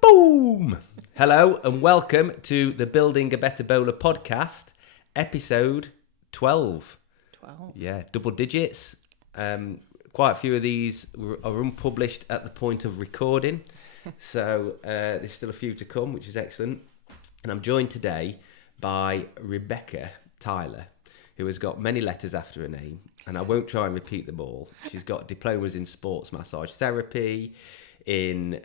Boom! Hello and welcome to the Building a Better Bowler podcast, episode 12. 12? Yeah, double digits. Quite a few of these are unpublished at the point of recording, so there's still a few to come, which is excellent. And I'm joined today by Rebecca Tyler, who has got many letters after her name, and I won't try and repeat them all. She's got diplomas in sports massage therapy, in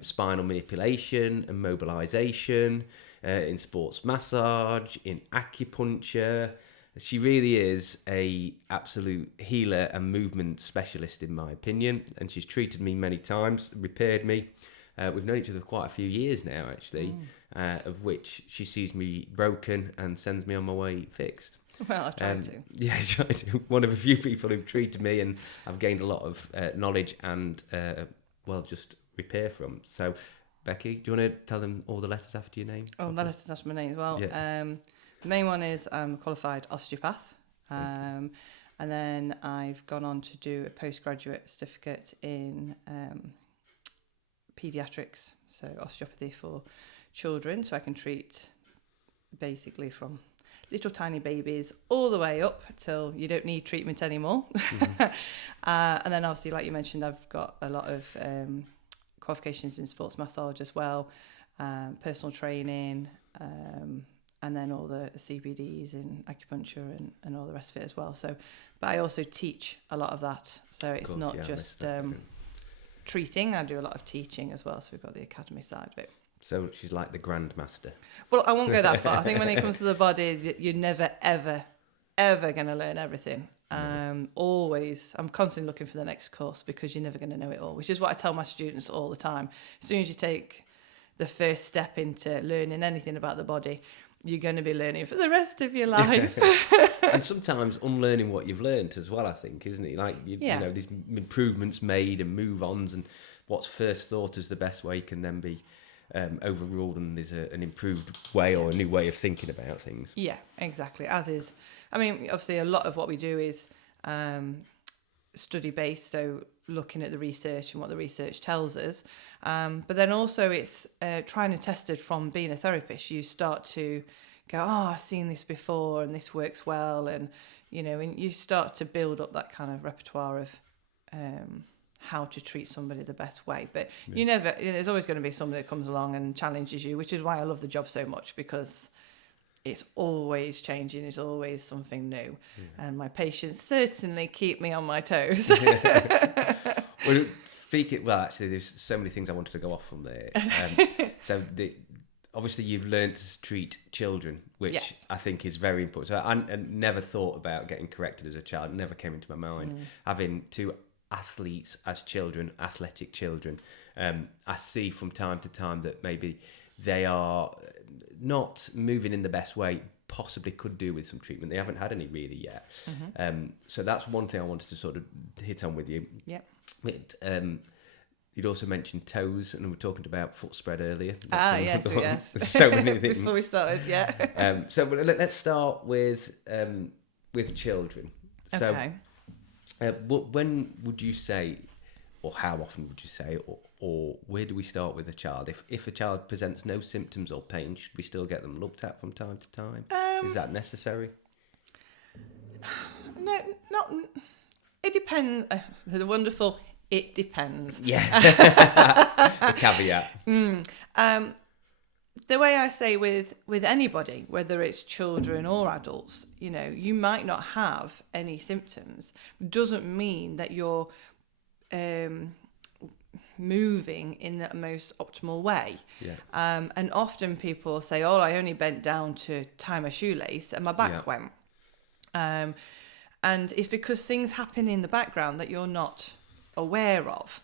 spinal manipulation and mobilization, in sports massage, in acupuncture. She really is a absolute healer and movement specialist, in my opinion, and she's treated me many times, repaired me. We've known each other for quite a few years now, actually, of which she sees me broken and sends me on my way fixed. Well, I tried to. Yeah, I tried to. One of a few people who've treated me, and I've gained a lot of knowledge and, just repair from. So, Becky, do you want to tell them all the letters after your name? Oh, the letters after my name as well. Yeah. The main one is I'm a qualified osteopath. And then I've gone on to do a postgraduate certificate in paediatrics, so osteopathy for children, so I can treat basically from little tiny babies all the way up till you don't need treatment anymore. And then obviously, like you mentioned, I've got a lot of qualifications in sports massage as well, personal training, and then all the CBDs in acupuncture and all the rest of it as well. So, but I also teach a lot of that, so it's not just treating. I do a lot of teaching as well, so we've got the academy side of it. So she's like the grandmaster. Well, I won't go that far. I think when it comes to the body, you're never, ever going to learn everything. Always, I'm constantly looking for the next course because you're never going to know it all, which is what I tell my students all the time. As soon as you take the first step into learning anything about the body, you're going to be learning for the rest of your life. And sometimes unlearning what you've learned as well, I think, isn't it? Like, you know, these improvements made and move-ons, and what's first thought as the best way can then be overruled, and there's an improved way or a new way of thinking about things. Yeah, exactly, as is. I mean, obviously a lot of what we do is study-based, so looking at the research and what the research tells us. But then also it's tried and tested from being a therapist. You start to go, I've seen this before and this works well. And, you know, and you start to build up that kind of repertoire of how to treat somebody the best way. But there's always going to be somebody that comes along and challenges you, which is why I love the job so much, because it's always changing. It's always something new. Yeah. And my patients certainly keep me on my toes. Actually, there's so many things I wanted to go off from there. Obviously, you've learned to treat children, which I think is very important. So I never thought about getting corrected as a child. It never came into my mind. Having two athletes as children, athletic children, I see from time to time that maybe they are not moving in the best way, possibly could do with some treatment. They haven't had any really yet. So that's one thing I wanted to sort of hit on with you. Yeah. You'd also mentioned toes, and we were talking about foot spread earlier. Yes. There's so many things. Before we started, So let's start with children. Okay. So when would you say, or how often would you say, or where do we start with a child? If a child presents no symptoms or pain, should we still get them looked at from time to time? Is that necessary? No, not. It depends. The wonderful. It depends. Yeah. The caveat. The way I say with anybody, whether it's children or adults, you know, you might not have any symptoms. Doesn't mean that you're moving in the most optimal way. Yeah. And often people say, I only bent down to tie my shoelace and my back went. And it's because things happen in the background that you're not aware of.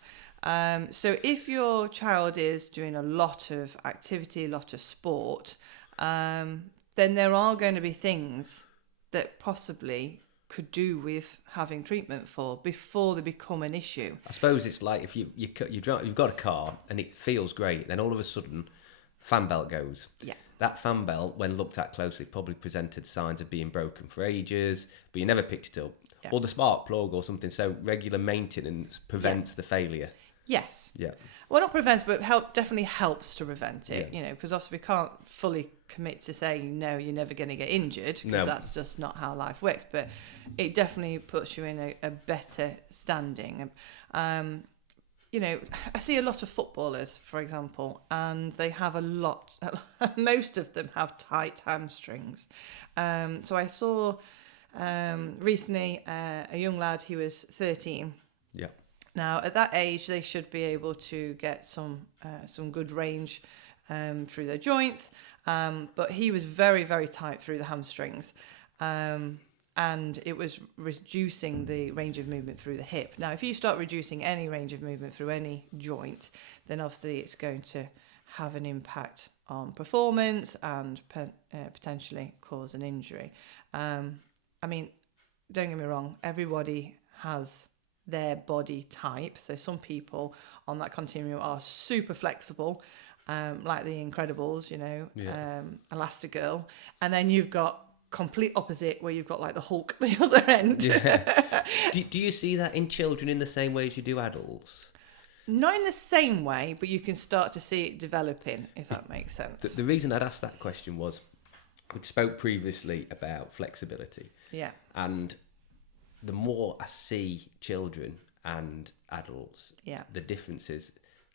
So if your child is doing a lot of activity, a lot of sport, then there are going to be things that possibly could do with having treatment for before they become an issue. I suppose it's like if you've got a car and it feels great, then all of a sudden fan belt goes. Yeah. That fan belt, when looked at closely, probably presented signs of being broken for ages, but you never picked it up. Yeah. Or the spark plug or something. So regular maintenance prevents the failure. Yes. Yeah. Well, not prevents, but definitely helps to prevent it, because obviously we can't fully commit to saying, no, you're never going to get injured, because that's just not how life works. But it definitely puts you in a better standing. I see a lot of footballers, for example, and they have most of them have tight hamstrings. So I saw recently a young lad, he was 13. Yeah. Now, at that age, they should be able to get some good range through their joints, but he was very, very tight through the hamstrings, and it was reducing the range of movement through the hip. Now, if you start reducing any range of movement through any joint, then obviously it's going to have an impact on performance and potentially cause an injury. I mean, don't get me wrong, everybody has their body type. So some people on that continuum are super flexible, like the Incredibles, Elastigirl. And then you've got complete opposite where you've got like the Hulk at the other end. Yeah. Do you see that in children in the same way as you do adults? Not in the same way, but you can start to see it developing, if that makes sense. The reason I'd asked that question was we spoke previously about flexibility. Yeah. And the more I see children and adults, the difference is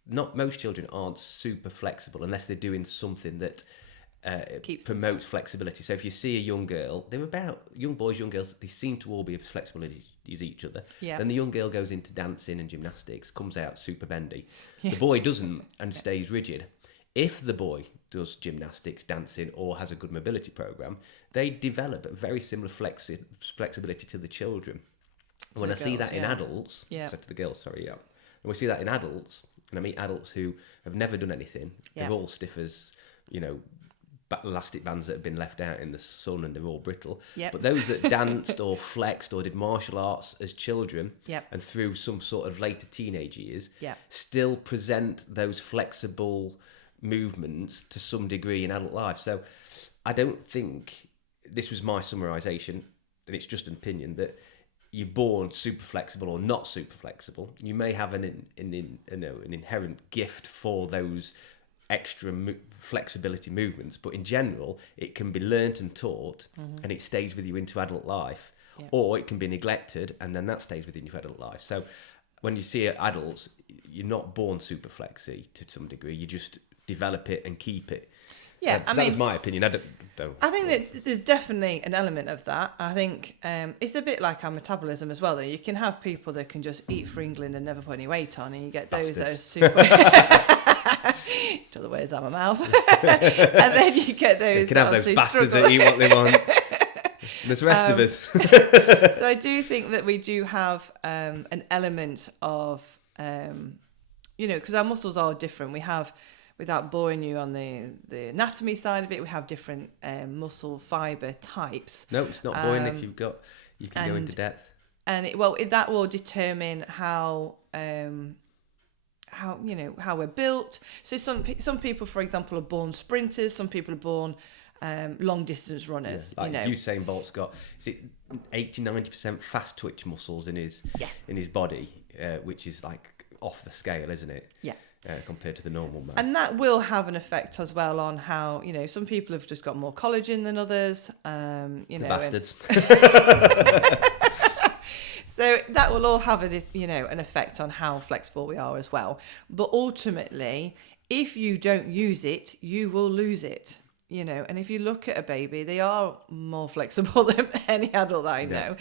not most children aren't super flexible unless they're doing something that promotes flexibility. So if you see a young girl, young boys, young girls, they seem to all be as flexible as each other. Yeah. Then the young girl goes into dancing and gymnastics, comes out super bendy. Yeah. The boy doesn't and stays rigid. If the boy does gymnastics, dancing, or has a good mobility program, they develop a very similar flexibility to the children. When I see that in adults, to the girls, and we see that in adults, and I meet adults who have never done anything, they're all stiff as, elastic bands that have been left out in the sun and they're all brittle. Yep. But those that danced or flexed or did martial arts as children and through some sort of later teenage years still present those flexible movements to some degree in adult life. So I don't think, this was my summarisation, and it's just an opinion, that you're born super flexible or not super flexible. You may have an inherent gift for those extra flexibility movements, but in general it can be learnt and taught, and it stays with you into adult life, or it can be neglected and then that stays within your adult life. So when you see adults, you're not born super flexy to some degree, you just develop it and keep it. Yeah, so that was my opinion. I think that there's definitely an element of that. I think it's a bit like our metabolism as well, though. You can have people that can just eat for England and never put any weight on, and you get those that are super... to the words out of my mouth. And then you get those... You can have those bastards that eat what they want. There's the rest of us. So I do think that we do have an element of, because our muscles are different. We have... Without boring you on the anatomy side of it, we have different muscle fibre types. No, it's not boring if you can go into depth. And that will determine how we're built. So some people, for example, are born sprinters. Some people are born long distance runners. Yeah, like Usain Bolt's got 80-90% fast twitch muscles in his body, which is like off the scale, isn't it? Yeah. Compared to the normal man. And that will have an effect as well on how, some people have just got more collagen than others. The bastards. So that will all have an effect on how flexible we are as well. But ultimately, if you don't use it, you will lose it. And if you look at a baby, they are more flexible than any adult that I know.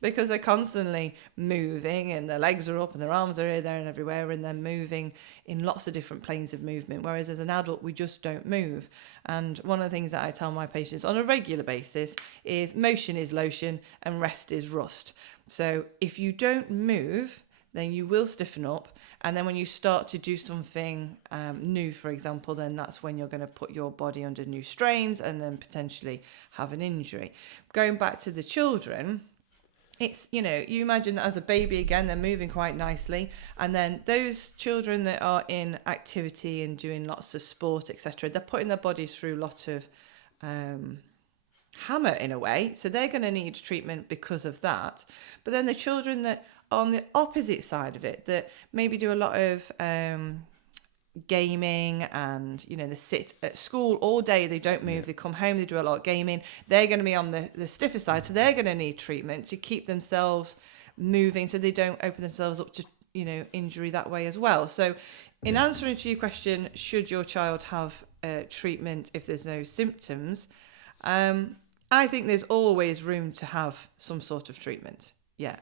Because they're constantly moving and their legs are up and their arms are here, there and everywhere, and they're moving in lots of different planes of movement. Whereas as an adult, we just don't move. And one of the things that I tell my patients on a regular basis is motion is lotion and rest is rust. So if you don't move, then you will stiffen up. And then when you start to do something new, for example, then that's when you're going to put your body under new strains and then potentially have an injury. Going back to the children... It's, you imagine that as a baby, again, they're moving quite nicely. And then those children that are in activity and doing lots of sport, etc., they're putting their bodies through lots of hammer in a way. So they're going to need treatment because of that. But then the children that on the opposite side of it that maybe do a lot of gaming, and they sit at school all day, they don't move, they come home, they do a lot of gaming, they're going to be on the stiffer side, so they're going to need treatment to keep themselves moving so they don't open themselves up to injury that way as well. So in answering to your question, should your child have treatment if there's no symptoms, I think there's always room to have some sort of treatment,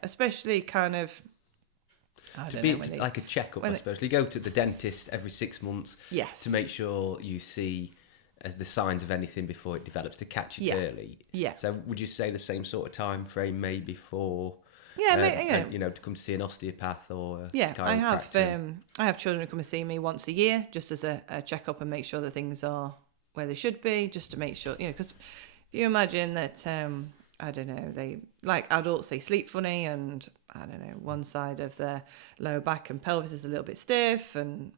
especially kind of like a checkup, I suppose. You go to the dentist every 6 months to make sure you see the signs of anything before it develops, to catch it early. Yeah. So would you say the same sort of time frame maybe for to come to see an osteopath or a chiropractor? I have children who come and see me once a year just as a checkup and make sure that things are where they should be, just to make sure, because you imagine that I don't know, they, like adults, they sleep funny, and I don't know, one side of their lower back and pelvis is a little bit stiff, and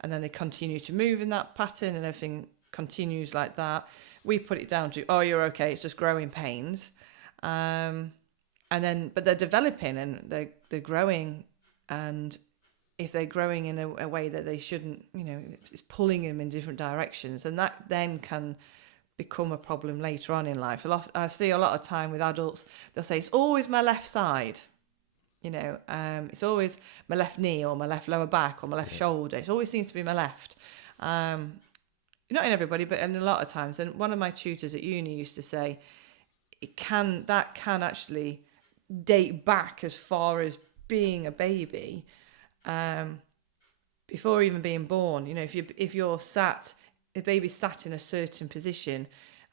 then they continue to move in that pattern and everything continues like that. We put it down to, oh, you're okay, it's just growing pains. But they're developing and they're growing, and if they're growing in a way that they shouldn't, it's pulling them in different directions, and that then can become a problem later on in life. I see a lot of time with adults, they'll say, it's always my left side, it's always my left knee or my left lower back or my left shoulder. It always seems to be my left. Not in everybody, but in a lot of times. And one of my tutors at uni used to say, that can actually date back as far as being a baby, before even being born. If you're sat, the baby's sat in a certain position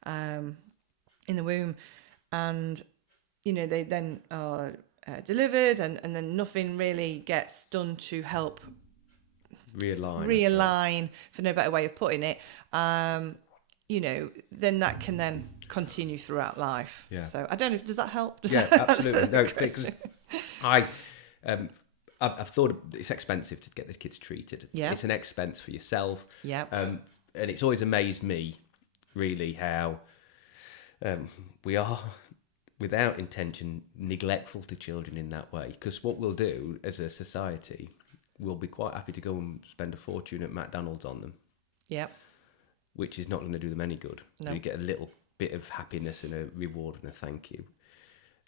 in the womb, and they then are delivered, and then nothing really gets done to help realign, for no better way of putting it, then that can then continue throughout life. So I don't know, does that help? Absolutely. No, because I've thought it's expensive to get the kids treated. It's an expense for yourself. And it's always amazed me, really, how we are, without intention, neglectful to children in that way. Because what we'll do as a society, we'll be quite happy to go and spend a fortune at McDonald's on them. Which is not going to do them any good. No. You get a little bit of happiness and a reward and a thank you.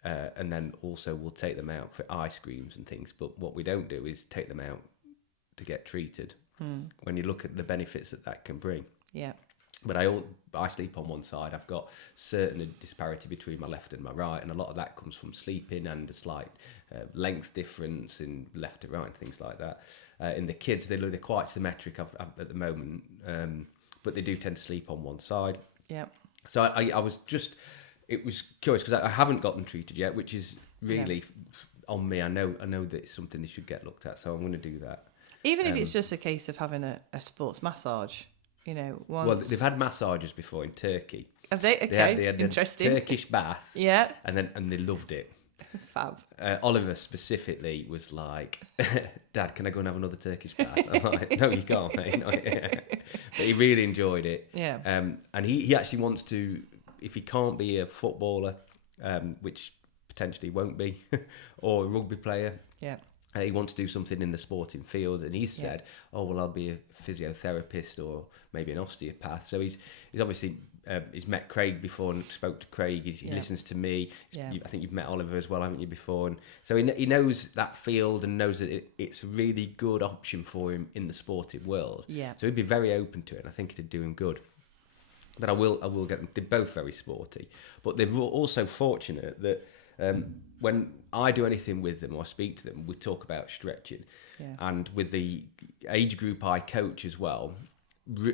And then also we'll take them out for ice creams and things. But what we don't do is take them out to get treated. When you look at the benefits that can bring. But I sleep on one side. I've got certain disparity between my left and my right, and a lot of that comes from sleeping and a slight length difference in left to right and things like that. In the kids, they're quite symmetric at the moment, but they do tend to sleep on one side. So I was just, it was curious because I haven't got them treated yet, which is really on me. I know that it's something they should get looked at, so I'm going to do that. Even if it's just a case of having a sports massage, once. Well, they've had massages before in Turkey. Have they? Okay, they had interesting. A Turkish bath. And they loved it. Fab. Oliver specifically was like, Dad, can I go and have another Turkish bath? I'm like, no, you can't, mate. But he really enjoyed it. And he actually wants to, if he can't be a footballer, which potentially won't be, or a rugby player. He wants to do something in the sporting field, and he's said, "Oh well, I'll be a physiotherapist or maybe an osteopath." So he's obviously he's met Craig before and spoke to Craig. He listens to me. I think you've met Oliver as well, haven't you? Before, and so he knows that field and knows that it's a really good option for him in the sporting world. So he'd be very open to it, and I think it'd do him good. But I will get them. They're both very sporty, but they're also fortunate that. When I do anything with them or I speak to them, we talk about stretching. And with the age group I coach as well,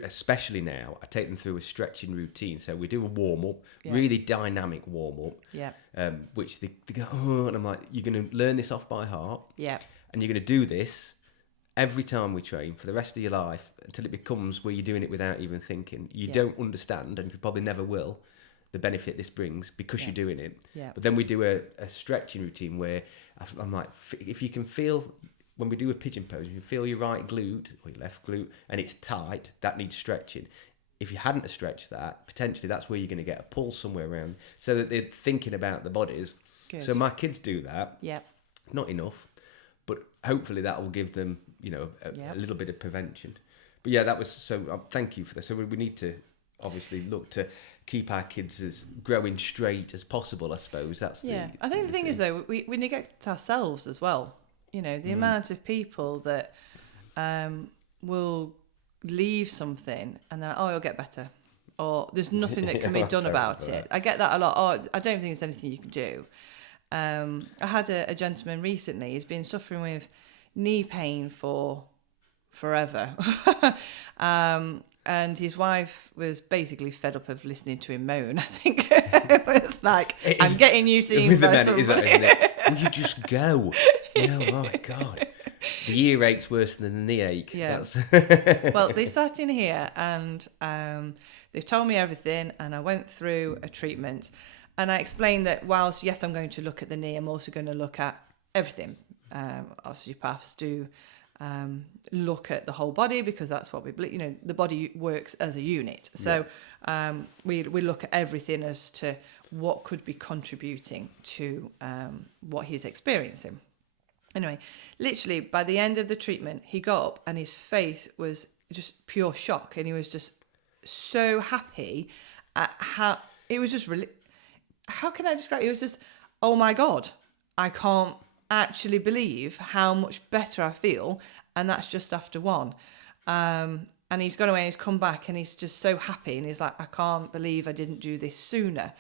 especially now, I take them through a stretching routine. So we do a warm-up, really dynamic warm-up, which they go, oh, and I'm like, you're going to learn this off by heart. And you're going to do this every time we train for the rest of your life until it becomes where you're doing it without even thinking. You don't understand, and you probably never will, the benefit this brings because you're doing it. But then we do a stretching routine where I'm like, if you can feel, when we do a pigeon pose, you can feel your right glute or your left glute and it's tight, that needs stretching. If you hadn't stretched that, potentially that's where you're going to get a pull somewhere around, so that they're thinking about the bodies. Good. So my kids do that. Not enough. but hopefully that will give them, a little bit of prevention. But yeah, that was so. Thank you for this. So we need to obviously look to keep our kids as growing straight as possible. I suppose that's I think the thing is though, we neglect ourselves as well. The amount of people that will leave something and they're like, oh, it'll get better, or there's nothing that can be done about it. I get that a lot. Oh, I don't think there's anything you can do. I had a gentleman recently. He's been suffering with knee pain for forever. And his wife was basically fed up of listening to him moan. I think it's like, I'm getting you seen with the by men, somebody. isn't it? Will you just go? Oh my God. The earache's worse than the knee ache. Yeah. Well, they sat in here and they've told me everything, and I went through a treatment, and I explained that whilst, yes, I'm going to look at the knee, I'm also going to look at everything. Osteopaths do look at the whole body, because that's what we believe. The body works as a unit. So we look at everything as to what could be contributing to what he's experiencing. Anyway, literally by the end of the treatment, he got up and his face was just pure shock, and he was just so happy at how it was just really. How can I describe it? It was just, oh my God, I can't actually believe how much better I feel, and that's just after one. And he's gone away and he's come back and he's just so happy, and he's like, I can't believe I didn't do this sooner.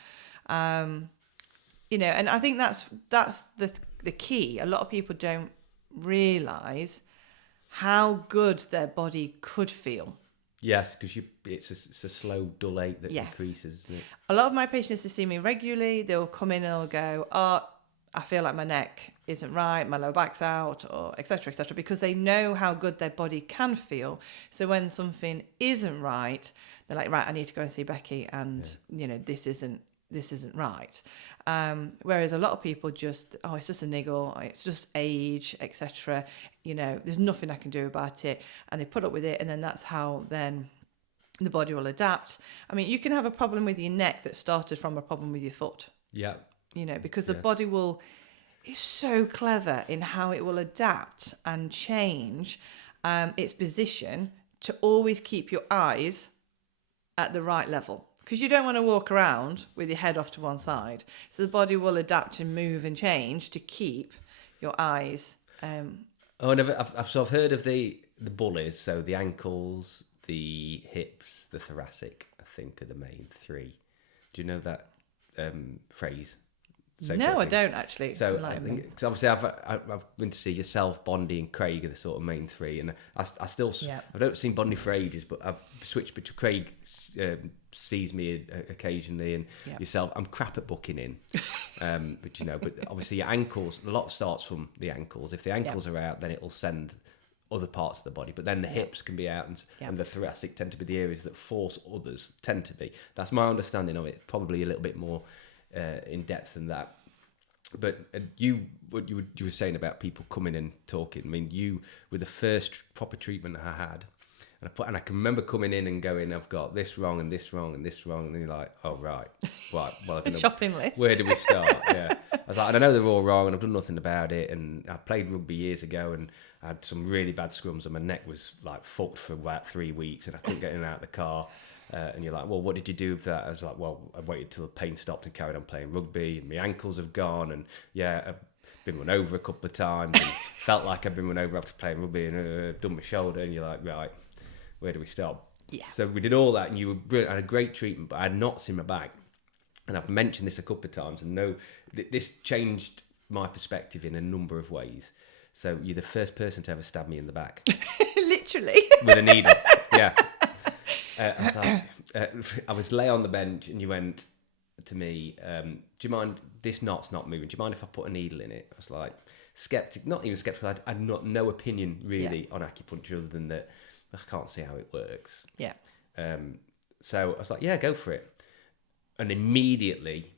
And I think that's the key. A lot of people don't realise how good their body could feel. Yes, because it's a slow, dull ache that increases, isn't it? A lot of my patients that see me regularly, they'll come in and they'll go, oh, I feel like my neck isn't right, my lower back's out, or et cetera, because they know how good their body can feel. So when something isn't right, they're like, right, I need to go and see Becky, and this isn't right. Whereas a lot of people just, oh, it's just a niggle, it's just age, etc. There's nothing I can do about it, and they put up with it, and then that's how then the body will adapt. I mean, you can have a problem with your neck that started from a problem with your foot. Yeah. Because the body is so clever in how it will adapt and change its position to always keep your eyes at the right level. Because you don't want to walk around with your head off to one side. So the body will adapt and move and change to keep your eyes. I've sort of heard of the bullies, so the ankles, the hips, the thoracic, I think are the main three. Do you know that phrase? No, I don't actually. So I think, because obviously I've been to see yourself, Bondi, and Craig are the sort of main three, and I still I don't see Bondi for ages, but I've switched between Craig. Sees me occasionally, and yourself. I'm crap at booking in, but obviously your ankles. A lot starts from the ankles. If the ankles are out, then it'll send other parts of the body. But then the hips can be out, and the thoracic tend to be the areas that force others. Tend to be. That's my understanding of it. Probably a little bit more in depth than that. But what you were saying about people coming and talking. I mean, you were the first proper treatment I had. And I can remember coming in and going, I've got this wrong and this wrong and this wrong, and then you're like, oh right, well I don't know, shopping list. Where do we start? Yeah, I was like, and I know they're all wrong, and I've done nothing about it. And I played rugby years ago, and I had some really bad scrums, and my neck was like fucked for about 3 weeks, and I couldn't get in and out of the car. And you're like, well, what did you do with that? I was like, well, I waited till the pain stopped and carried on playing rugby, and my ankles have gone, and I've been run over a couple of times, and felt like I've been run over after playing rugby, and done my shoulder, and you're like, right. Where do we start? Yeah. So we did all that, and you were brilliant. I had a great treatment, but I had knots in my back. And I've mentioned this a couple of times, and this changed my perspective in a number of ways. So you're the first person to ever stab me in the back. Literally. With a needle. Yeah. I was lay on the bench, and you went to me, do you mind, this knot's not moving, do you mind if I put a needle in it? I was like, not even skeptical. I had no opinion really on acupuncture other than that I can't see how it works. Yeah. So I was like, yeah, go for it. And immediately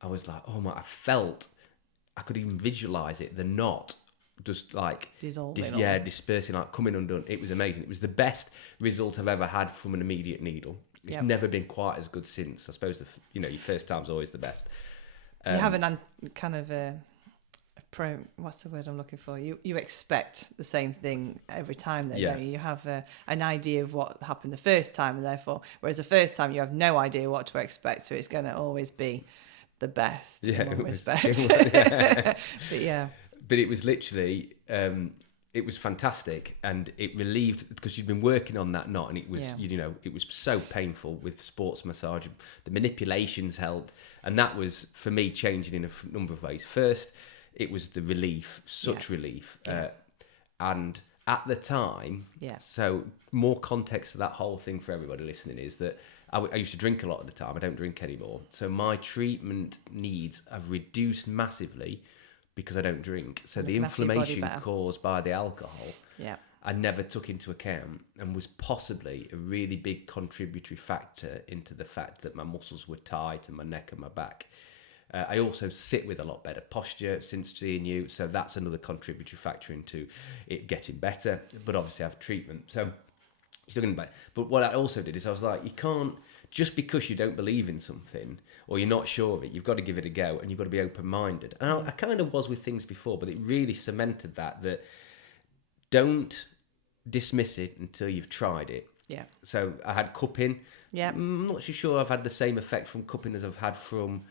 I was like, oh my, I could even visualize it. The knot just like dissolving. Dispersing, like coming undone. It was amazing. It was the best result I've ever had from an immediate needle. It's never been quite as good since. I suppose your first time's always the best. You have an kind of what's the word I'm looking for? You expect the same thing every time, though, Yeah. don't you? You have an idea of what happened the first time, and therefore, whereas the first time you have no idea what to expect, so it's going to always be the best in one respect. But yeah. But it was literally, it was fantastic, and it relieved, because you'd been working on that knot, and it was, it was so painful with sports massage. The manipulations helped, and that was, for me, changing in a number of ways. First, it was the relief, relief. And at the time, so more context to that whole thing for everybody listening is that I used to drink a lot at the time. I don't drink anymore. So my treatment needs have reduced massively because I don't drink. So the inflammation caused by the alcohol, I never took into account, and was possibly a really big contributory factor into the fact that my muscles were tight and my neck and my back. I also sit with a lot better posture since seeing you, so that's another contributory factor into it getting better. But obviously I have treatment, so still getting better. But what I also did is I was like, you can't, just because you don't believe in something or you're not sure of it, you've got to give it a go, and you've got to be open-minded. And I kind of was with things before, but it really cemented that don't dismiss it until you've tried it. Yeah. So I had cupping. Yeah. I'm not so sure I've had the same effect from cupping as I've had from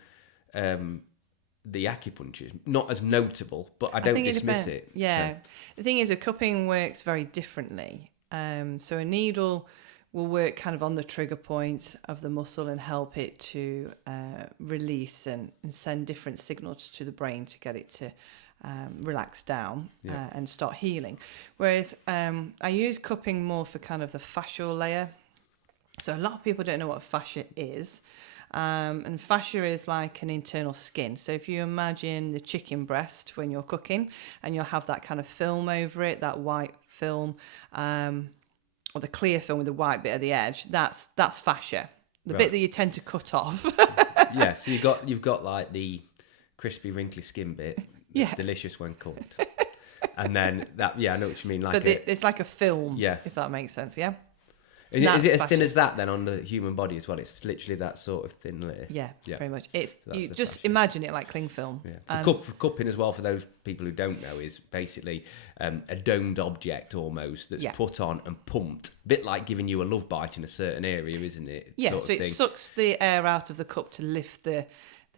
the acupuncture. Not as notable, but I don't dismiss it. Yeah. So. The thing is, a cupping works very differently. So a needle will work kind of on the trigger point of the muscle and help it to release and send different signals to the brain to get it to relax down and start healing. Whereas I use cupping more for kind of the fascial layer. So a lot of people don't know what fascia is. And fascia is like an internal skin. So if you imagine the chicken breast when you're cooking, and you'll have that kind of film over it, that white film, or the clear film with the white bit at the edge, that's fascia, the bit that you tend to cut off. Yeah, so you've got like the crispy, wrinkly skin bit, delicious when cooked, and then that. Yeah, I know what you mean. It's like a film. Yeah, if that makes sense. Yeah. Is it as thin as that then on the human body as well? It's literally that sort of thin layer. Yeah, pretty much. It's you just imagine it like cling film. Yeah. Cupping as well, for those people who don't know, is basically a domed object almost that's put on and pumped, a bit like giving you a love bite in a certain area, isn't it? Yeah, so it sucks the air out of the cup to lift the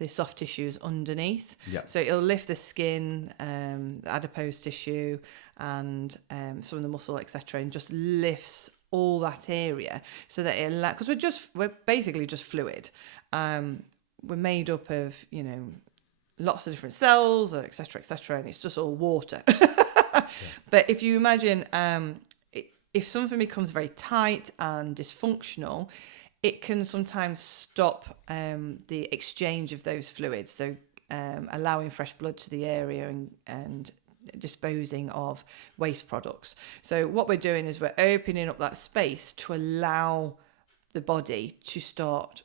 soft tissues underneath. Yeah. So it'll lift the skin, the adipose tissue, and some of the muscle, etc., and just lifts all that area so that it, because we're basically just fluid. We're made up of lots of different cells, etc., and it's just all water. But if you imagine if something becomes very tight and dysfunctional, it can sometimes stop the exchange of those fluids, so allowing fresh blood to the area and disposing of waste products. So what we're doing is we're opening up that space to allow the body to start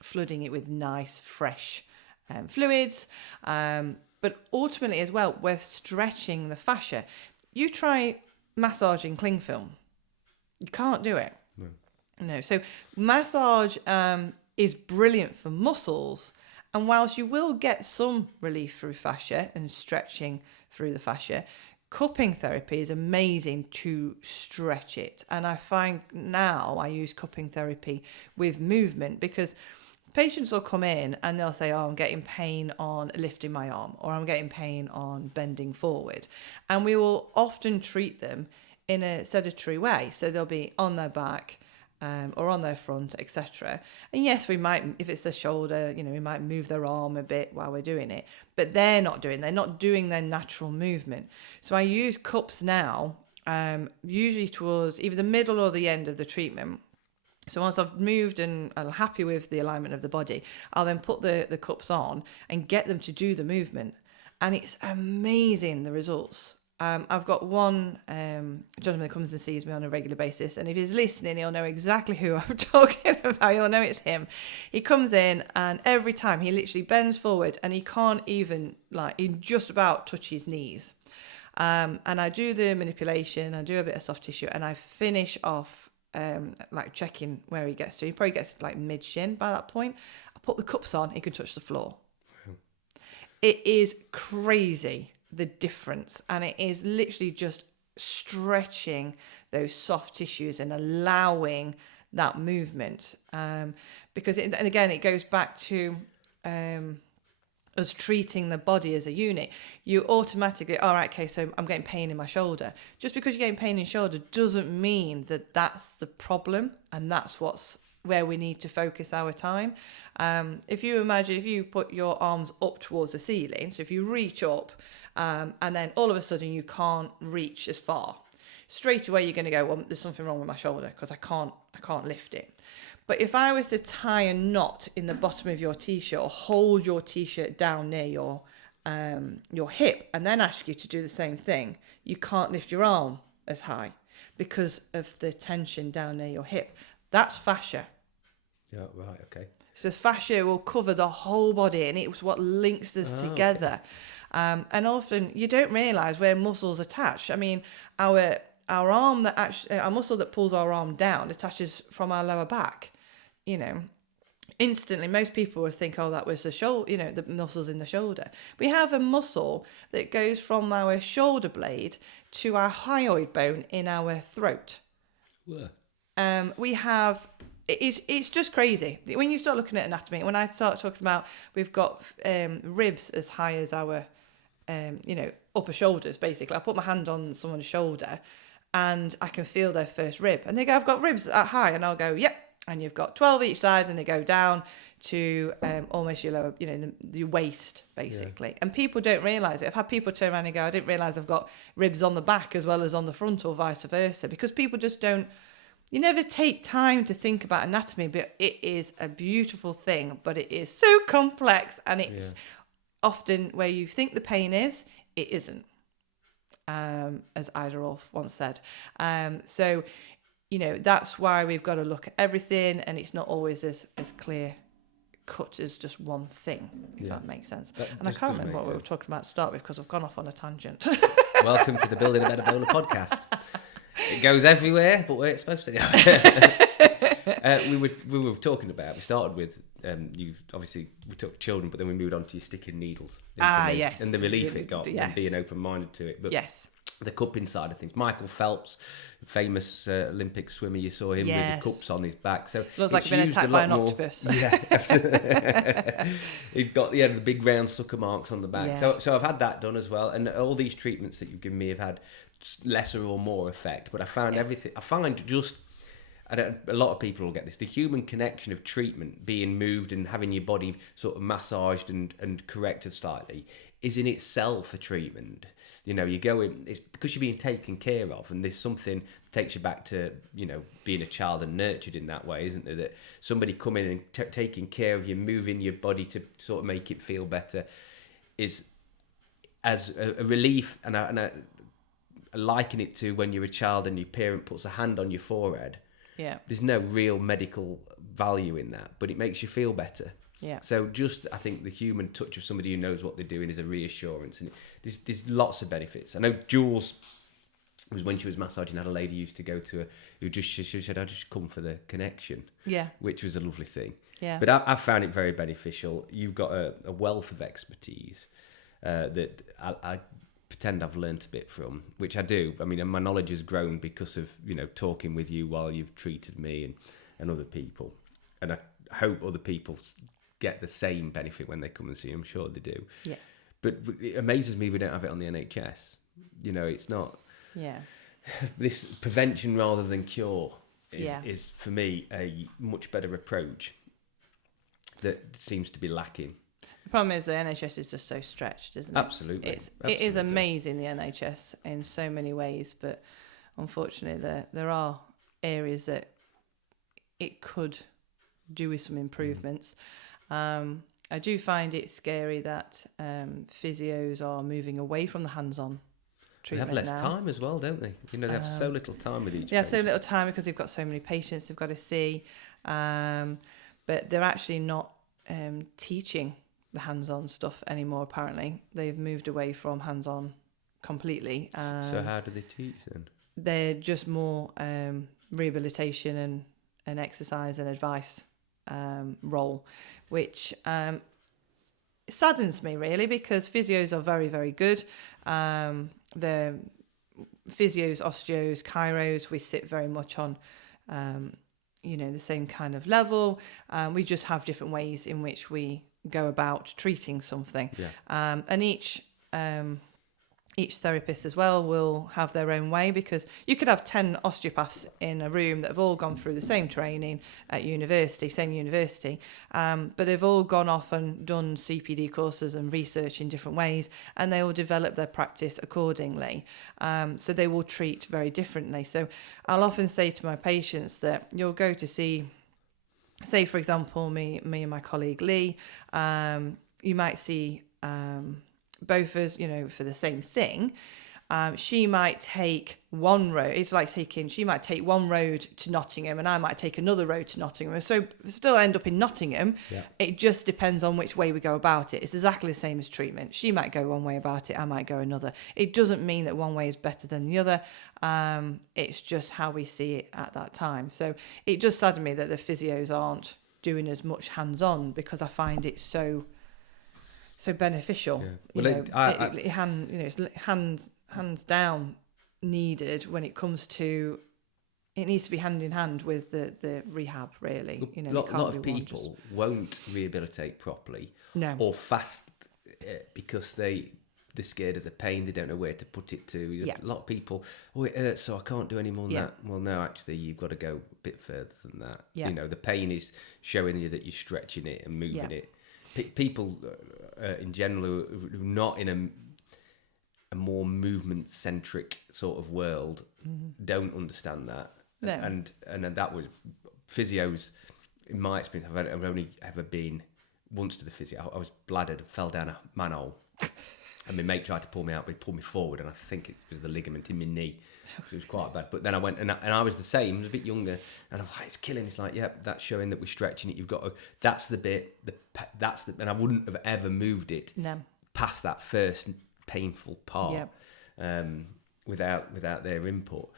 flooding it with nice, fresh fluids. But ultimately as well, we're stretching the fascia. You try massaging cling film. You can't do it. No. So massage is brilliant for muscles. And whilst you will get some relief through fascia and stretching through the fascia, cupping therapy is amazing to stretch it. And I find now I use cupping therapy with movement, because patients will come in and they'll say, I'm getting pain on lifting my arm, or I'm getting pain on bending forward. And we will often treat them in a sedentary way. So they'll be on their back, or on their front, etc. And yes, we might, if it's the shoulder, we might move their arm a bit while we're doing it, but they're not doing their natural movement. So I use cups now, usually towards either the middle or the end of the treatment. So once I've moved and I'm happy with the alignment of the body, I'll then put the cups on and get them to do the movement. And it's amazing, the results. I've got one gentleman that comes and sees me on a regular basis, and if he's listening, he'll know exactly who I'm talking about. He'll know it's him. He comes in, and every time he literally bends forward, and he can't even, he just about touch his knees. And I do the manipulation, I do a bit of soft tissue, and I finish off checking where he gets to. He probably gets mid-shin by that point. I put the cups on, he can touch the floor. it is crazy, the difference. And it is literally just stretching those soft tissues and allowing that movement. Because, and again, it goes back to us treating the body as a unit. You automatically, all right, okay, so I'm getting pain in my shoulder. Just because you're getting pain in your shoulder doesn't mean that that's the problem, and that's where we need to focus our time. If you imagine, if you put your arms up towards the ceiling, so if you reach up and then all of a sudden you can't reach as far, straight away you're going to go, well, there's something wrong with my shoulder because I can't lift it. But if I was to tie a knot in the bottom of your t-shirt or hold your t-shirt down near your hip and then ask you to do the same thing, you can't lift your arm as high because of the tension down near your hip. That's fascia. Yeah, right, okay. So fascia will cover the whole body, and it's what links us together. Okay. And often you don't realise where muscles attach. I mean, our arm our muscle that pulls our arm down attaches from our lower back. You know, instantly most people would think, oh, that was the shoulder, you know, the muscles in the shoulder. We have a muscle that goes from our shoulder blade to our hyoid bone in our throat. Yeah. We have, it's just crazy when you start looking at anatomy. When I start talking about, we've got ribs as high as our upper shoulders. Basically, I put my hand on someone's shoulder and I can feel their first rib, and they go, I've got ribs that high, and I'll go, yep. And you've got 12 each side, and they go down to almost your lower, your waist, basically. Yeah. And people don't realise it. I've had people turn around and go, I didn't realise I've got ribs on the back as well as on the front, or vice versa, because people just don't, you never take time to think about anatomy. But it is a beautiful thing, but it is so complex, and it's often where you think the pain is, it isn't, as Ida Rolf once said. So that's why we've got to look at everything, and it's not always as clear cut as just one thing, if that makes sense. And I can't remember what we were talking about to start with because I've gone off on a tangent. Welcome to the Building a Better Bowler podcast. It goes everywhere but where it's supposed to go. We were talking about, we started with, we took children, but then we moved on to your sticking needles. Yes. And the relief it got, and being open-minded to it. But yes. The cupping side of things. Michael Phelps, famous Olympic swimmer, you saw him with the cups on his back. So looks like he's been attacked by an octopus. Yeah, he'd got the big round sucker marks on the back. Yes. So I've had that done as well, and all these treatments that you've given me have had lesser or more effect. But I found everything. I find just. A lot of people will get this. The human connection of treatment, being moved and having your body sort of massaged and corrected slightly, is in itself a treatment. You go in, it's because you're being taken care of, and there's something that takes you back to, being a child and nurtured in that way, isn't there? That somebody coming and taking care of you, moving your body to sort of make it feel better, is as a relief, and I liken it to when you're a child and your parent puts a hand on your forehead. Yeah. There's no real medical value in that, but it makes you feel better. Yeah. So I think the human touch of somebody who knows what they're doing is a reassurance, and there's lots of benefits. I know Jules was, when she was massaging, had a lady used to go to her who she said, I just come for the connection. Yeah. Which was a lovely thing. Yeah. But I found it very beneficial. You've got a wealth of expertise that I pretend I've learnt a bit from, which I do. I mean, my knowledge has grown because of, talking with you while you've treated me and other people. And I hope other people get the same benefit when they come and see you. I'm sure they do. Yeah. But it amazes me we don't have it on the NHS. It's not... Yeah. This prevention rather than cure is for me a much better approach that seems to be lacking. The problem is the NHS is just so stretched, isn't it? Absolutely. It is amazing, the NHS, in so many ways, but unfortunately there are areas that it could do with some improvements. I do find it scary that physios are moving away from the handson treatment. They have less time as well, don't they? They have so little time with each They have so little time because they've got so many patients they've got to see, but they're actually not teaching the hands-on stuff anymore. Apparently they've moved away from hands-on completely. So how do they teach then? They're just more rehabilitation and exercise and advice role, which saddens me really, because physios are very, very good. The physios, osteos, chiros, we sit very much on, the same kind of level. We just have different ways in which we go about treating something. And each therapist as well will have their own way, because you could have 10 osteopaths in a room that have all gone through the same training at same university, but they've all gone off and done CPD courses and research in different ways, and they will develop their practice accordingly. So they will treat very differently. So I'll often say to my patients that you'll go to see, say for example, me and my colleague Lee, you might see both as, for the same thing. She might take one road. It's like she might take one road to Nottingham, and I might take another road to Nottingham. So still end up in Nottingham. It just depends on which way we go about it. It's exactly the same as treatment. She might go one way about it, I might go another. It doesn't mean that one way is better than the other. It's just how we see it at that time. So it just saddened me that the physios aren't doing as much hands-on, because I find it so beneficial. It's hands down needed when it comes to, it needs to be hand in hand with the rehab, really. A lot of people won't rehabilitate properly, or fast, because they're scared of the pain. They don't know where to put it to. A lot of people, it hurts, so I can't do any more than that. Well, no, actually, you've got to go a bit further than that. The pain is showing you that you're stretching it and moving it. People in general who are not in a more movement-centric sort of world don't understand that. No. And that was physios, in my experience, I've only ever been once to the physio. I was bladdered, fell down a manhole, and my mate tried to pull me out, but he pulled me forward, and I think it was the ligament in my knee. So it was quite bad. But then I went, and I was the same. I was a bit younger, and I'm like, it's killing. It's like, that's showing that we're stretching it. You've got to. That's the bit. And I wouldn't have ever moved it past that first painful part, without their input.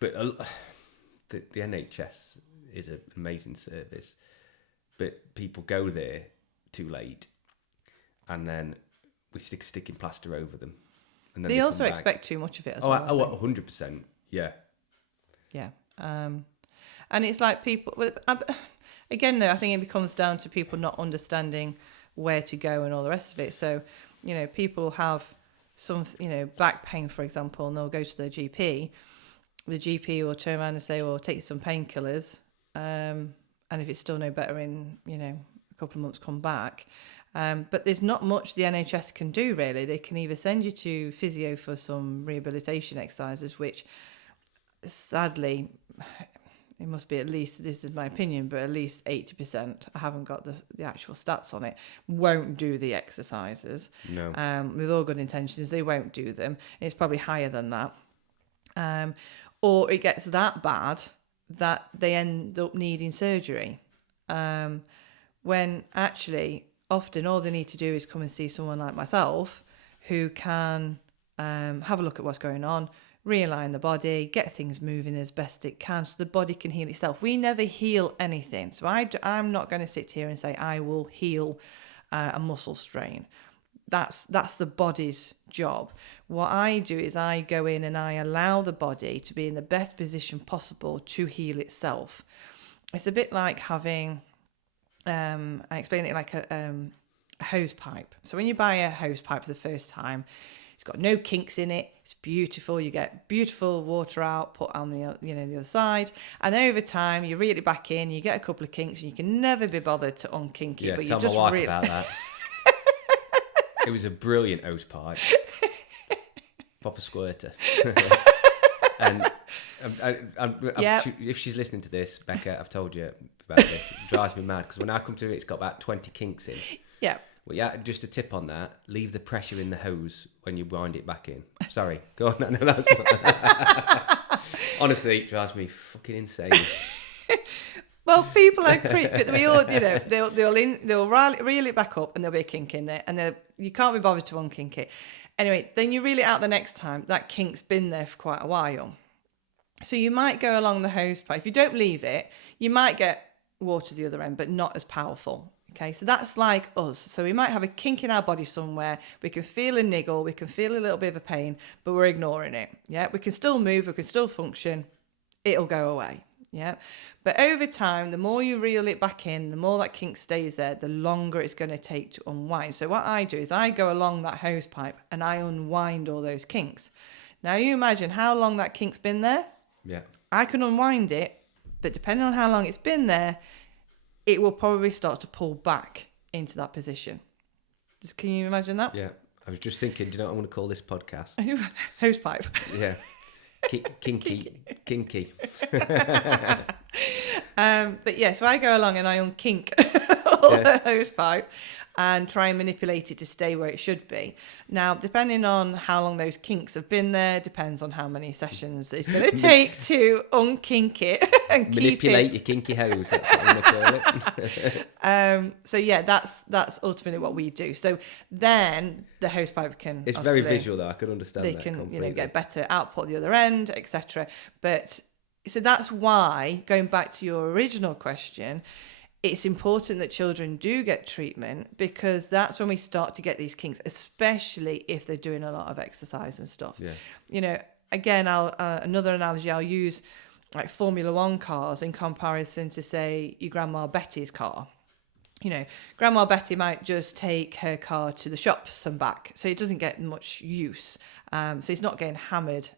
But the NHS is an amazing service, but people go there too late, and then we sticking plaster over them. And then they also expect too much of it as well. 100%. Yeah. And it's like people, again though, I think it comes down to people not understanding where to go and all the rest of it. So, people have some, back pain, for example, and they'll go to their GP. The GP will turn around and say, well, take some painkillers. And if it's still no better in, a couple of months, come back. But there's not much the NHS can do, really. They can either send you to physio for some rehabilitation exercises, which sadly, it must be at least, this is my opinion, but at least 80%, I haven't got the actual stats on it, won't do the exercises. No. With all good intentions, they won't do them. It's probably higher than that. Or it gets that bad that they end up needing surgery. When actually, often all they need to do is come and see someone like myself who can have a look at what's going on, realign the body, get things moving as best it can so the body can heal itself. We never heal anything. So I'm not going to sit here and say I will heal a muscle strain. That's the body's job. What I do is I go in and I allow the body to be in the best position possible to heal itself. It's a bit like having... I explain it like a hose pipe. So when you buy a hose pipe for the first time, it's got no kinks in it. It's beautiful. You get beautiful water output on the other side, and then over time you reel it back in. You get a couple of kinks, and you can never be bothered to unkink it. Yeah, but tell you just my wife about that. It was a brilliant hose pipe, proper squirter. And if she's listening to this, Becca, I've told you about this. It drives me mad because when I come to it, it's got about 20 kinks in. Yeah. Well, yeah, just a tip on that: leave the pressure in the hose when you wind it back in. Sorry, go on. No, that's not... Honestly, it drives me fucking insane. Well, people are creepy. We all, they'll reel it back up, and there'll be a kink in there, and you can't be bothered to unkink it. Anyway, then you reel it out the next time. That kink's been there for quite a while. So you might go along the hose pipe. If you don't leave it, you might get water the other end, but not as powerful. Okay, so that's like us. So we might have a kink in our body somewhere. We can feel a niggle, we can feel a little bit of a pain, but we're ignoring it. Yeah, we can still move, we can still function. It'll go away. Yeah, but over time, the more you reel it back in, the more that kink stays there, the longer it's going to take to unwind. So what I do is I go along that hose pipe and I unwind all those kinks. Now you imagine how long that kink's been there. Yeah. I can unwind it, but depending on how long it's been there, it will probably start to pull back into that position. Can you imagine that? Yeah. I was just thinking, do you know what I'm going to call this podcast? Hose pipe. Yeah. Kinky. But yeah, so I go along and I unkink all the hose pipe and try and manipulate it to stay where it should be. Now, depending on how long those kinks have been there, depends on how many sessions it's going to take to unkink it and manipulate your kinky hose. That's what I'm going to call it. So yeah, that's ultimately what we do. So then the hose pipe can. It's very visual, though. I can understand they that. They can completely. get better output at the other end, etc. But so that's why, going back to your original question, it's important that children do get treatment, because that's when we start to get these kinks, especially if they're doing a lot of exercise and stuff. Yeah. Again, another analogy I'll use, like Formula One cars in comparison to, say, your Grandma Betty's car. Grandma Betty might just take her car to the shops and back, so it doesn't get much use. So it's not getting hammered,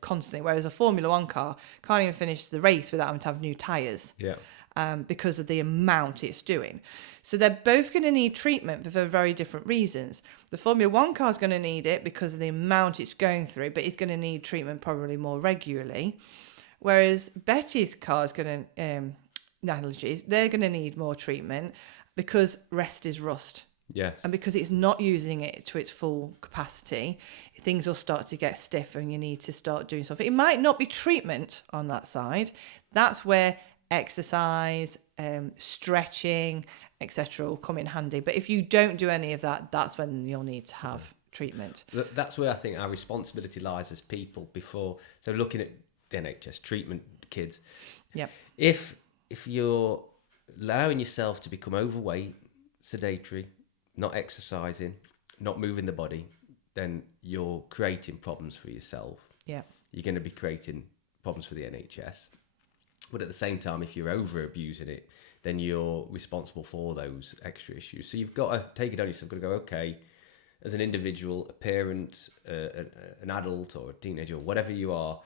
constantly. Whereas a Formula One car can't even finish the race without having to have new tyres. Yeah. Because of the amount it's doing. So they're both going to need treatment for very different reasons. The Formula One car is going to need it because of the amount it's going through, but it's going to need treatment probably more regularly. Whereas Betty's car is going to, they're going to need more treatment because rest is rust. Yeah. And because it's not using it to its full capacity, things will start to get stiff and you need to start doing something. It might not be treatment on that side. That's where exercise, stretching, etc. will come in handy. But if you don't do any of that, that's when you'll need to have treatment. That's where I think our responsibility lies as people before. So looking at the NHS treatment kids. Yeah. If you're allowing yourself to become overweight, sedentary, not exercising, not moving the body, then you're creating problems for yourself. Yeah. You're going to be creating problems for the NHS. But at the same time, if you're over abusing it, then you're responsible for those extra issues. So you've got to take it on yourself. You've got to go, okay, as an individual, a parent, an adult or a teenager, or whatever you are,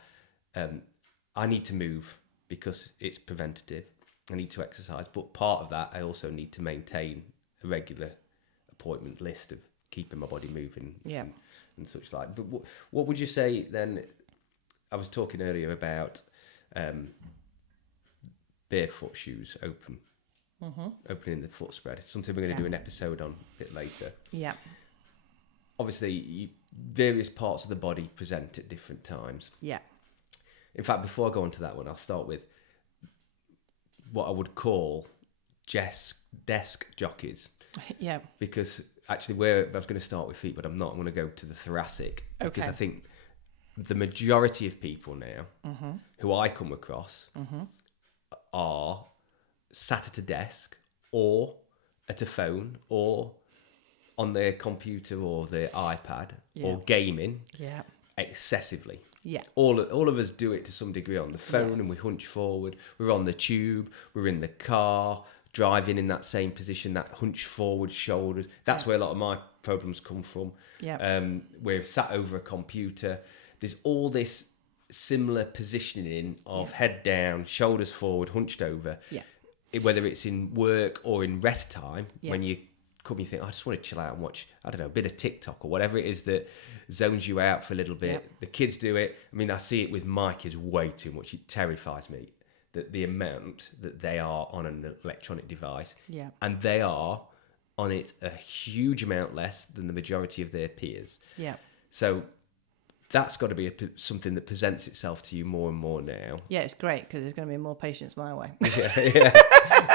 I need to move because it's preventative. I need to exercise. But part of that, I also need to maintain a regular appointment list of keeping my body moving and such like. But what would you say then? I was talking earlier about barefoot shoes opening the foot spread. Something we're going to do an episode on a bit later. Yeah. Obviously, various parts of the body present at different times. Yeah. In fact, before I go on to that one, I'll start with what I would call desk jockeys. Yeah. Because actually, I was going to start with feet, but I'm not. I'm going to go to the thoracic. Okay. Because I think the majority of people now who I come across are sat at a desk or at a phone or on their computer or their iPad or gaming excessively. Yeah. All of us do it to some degree on the phone, and we hunch forward. We're on the tube, we're in the car, driving in that same position, that hunch forward shoulders. That's where a lot of my problems come from. Yeah. We're sat over a computer. There's all this similar positioning of head down, shoulders forward, hunched over. Yeah. Whether it's in work or in rest time, when you come, you think, I just want to chill out and watch, I don't know, a bit of TikTok or whatever it is that zones you out for a little bit. Yep. The kids do it. I mean, I see it with my kids way too much. It terrifies me that the amount that they are on an electronic device. Yeah. And they are on it a huge amount less than the majority of their peers. Yeah. So that's got to be something that presents itself to you more and more now. Yeah, it's great because there's going to be more patience my way.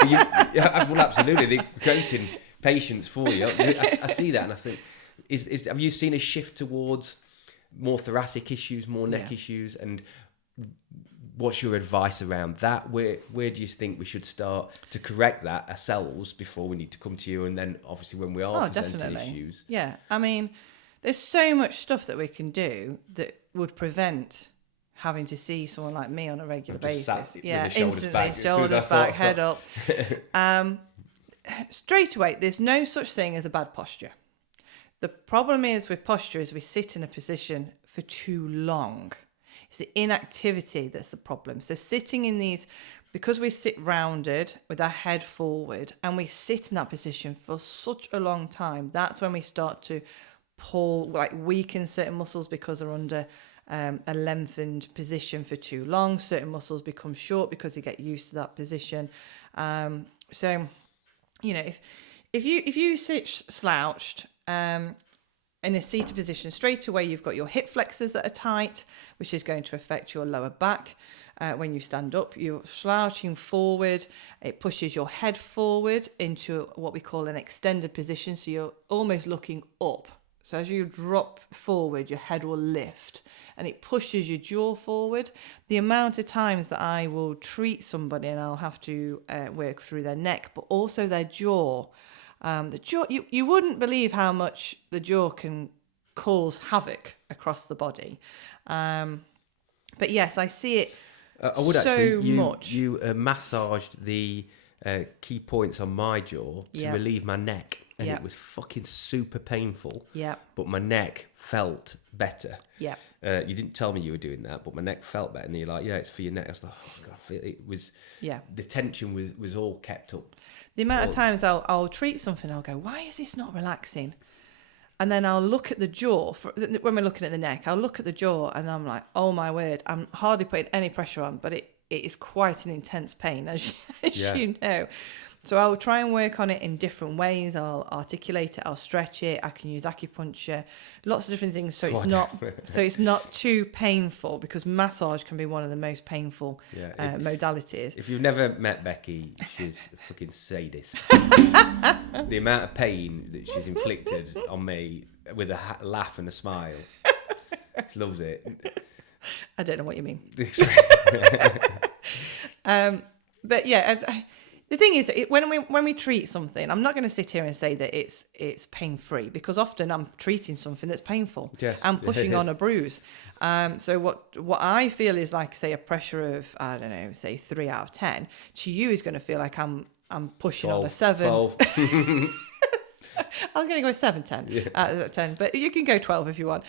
Well, absolutely. They're creating patience for you. I see that, and I think, have you seen a shift towards more thoracic issues, more neck issues, and what's your advice around that? Where do you think we should start to correct that ourselves before we need to come to you? And then obviously when we are presenting issues. Yeah, I mean, there's so much stuff that we can do that would prevent having to see someone like me on a regular basis. Yeah, instantly, shoulders back, head up. Straight away, there's no such thing as a bad posture. The problem is with posture is we sit in a position for too long. It's the inactivity that's the problem. So sitting in these, because we sit rounded with our head forward and we sit in that position for such a long time, that's when we start to pull, like weaken certain muscles because they're under a lengthened position for too long. Certain muscles become short because they get used to that position. So, you know, if you sit slouched in a seated position, straight away you've got your hip flexors that are tight, which is going to affect your lower back. When you stand up, you're slouching forward. It pushes your head forward into what we call an extended position. So you're almost looking up. So as you drop forward, your head will lift and it pushes your jaw forward. The amount of times that I will treat somebody and I'll have to work through their neck, but also their jaw. The jaw, you wouldn't believe how much the jaw can cause havoc across the body. But yes, I see it I would so actually, much. You massaged the key points on my jaw to relieve my neck. And it was fucking super painful. Yeah. But my neck felt better. Yeah. You didn't tell me you were doing that, but my neck felt better. And you're like, yeah, it's for your neck. I was like, oh God, I feel it was. Yeah. The tension was all kept up. The amount of times I'll treat something, I'll go, why is this not relaxing? And then I'll look at the jaw. When we're looking at the neck, I'll look at the jaw and I'm like, oh my word, I'm hardly putting any pressure on, but it is quite an intense pain, as you know. So I'll try and work on it in different ways. I'll articulate it. I'll stretch it. I can use acupuncture, lots of different things. So it's not too painful, because massage can be one of the most painful modalities. If you've never met Becky, she's a fucking sadist. The amount of pain that she's inflicted on me with a laugh and a smile, she loves it. I don't know what you mean. But yeah. The thing is, when we treat something, I'm not going to sit here and say that it's pain-free, because often I'm treating something that's painful. Yes, I'm pushing on a bruise. So what I feel is like, say, a pressure of, I don't know, say 3 out of 10, to you is going to feel like I'm pushing 12, on a 7. 12. I was going to go 7, 10 out of 10, but you can go 12 if you want.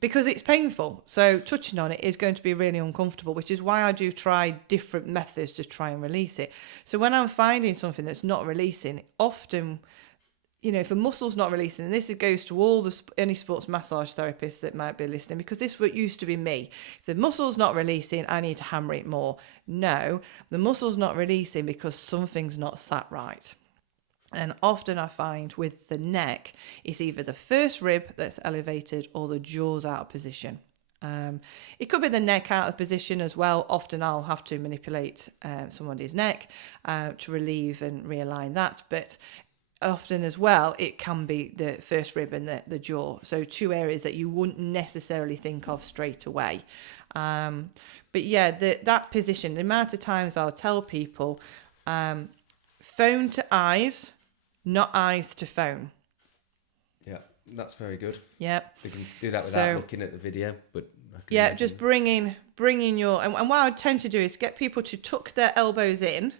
Because it's painful. So touching on it is going to be really uncomfortable, which is why I do try different methods to try and release it. So when I'm finding something that's not releasing, often, you know, if a muscle's not releasing, and this goes to any sports massage therapists that might be listening, because this what used to be me. If the muscle's not releasing, I need to hammer it more. No, the muscle's not releasing because something's not sat right. And often I find with the neck, it's either the first rib that's elevated or the jaw's out of position. It could be the neck out of position as well. Often I'll have to manipulate somebody's neck to relieve and realign that. But often as well, it can be the first rib and the jaw. So 2 areas that you wouldn't necessarily think of straight away. But yeah, that position, the amount of times I'll tell people, phone to eyes, not eyes to phone. Yeah, that's very good. Yeah. We can do that without looking at the video, but just bringing your, and what I would tend to do is get people to tuck their elbows in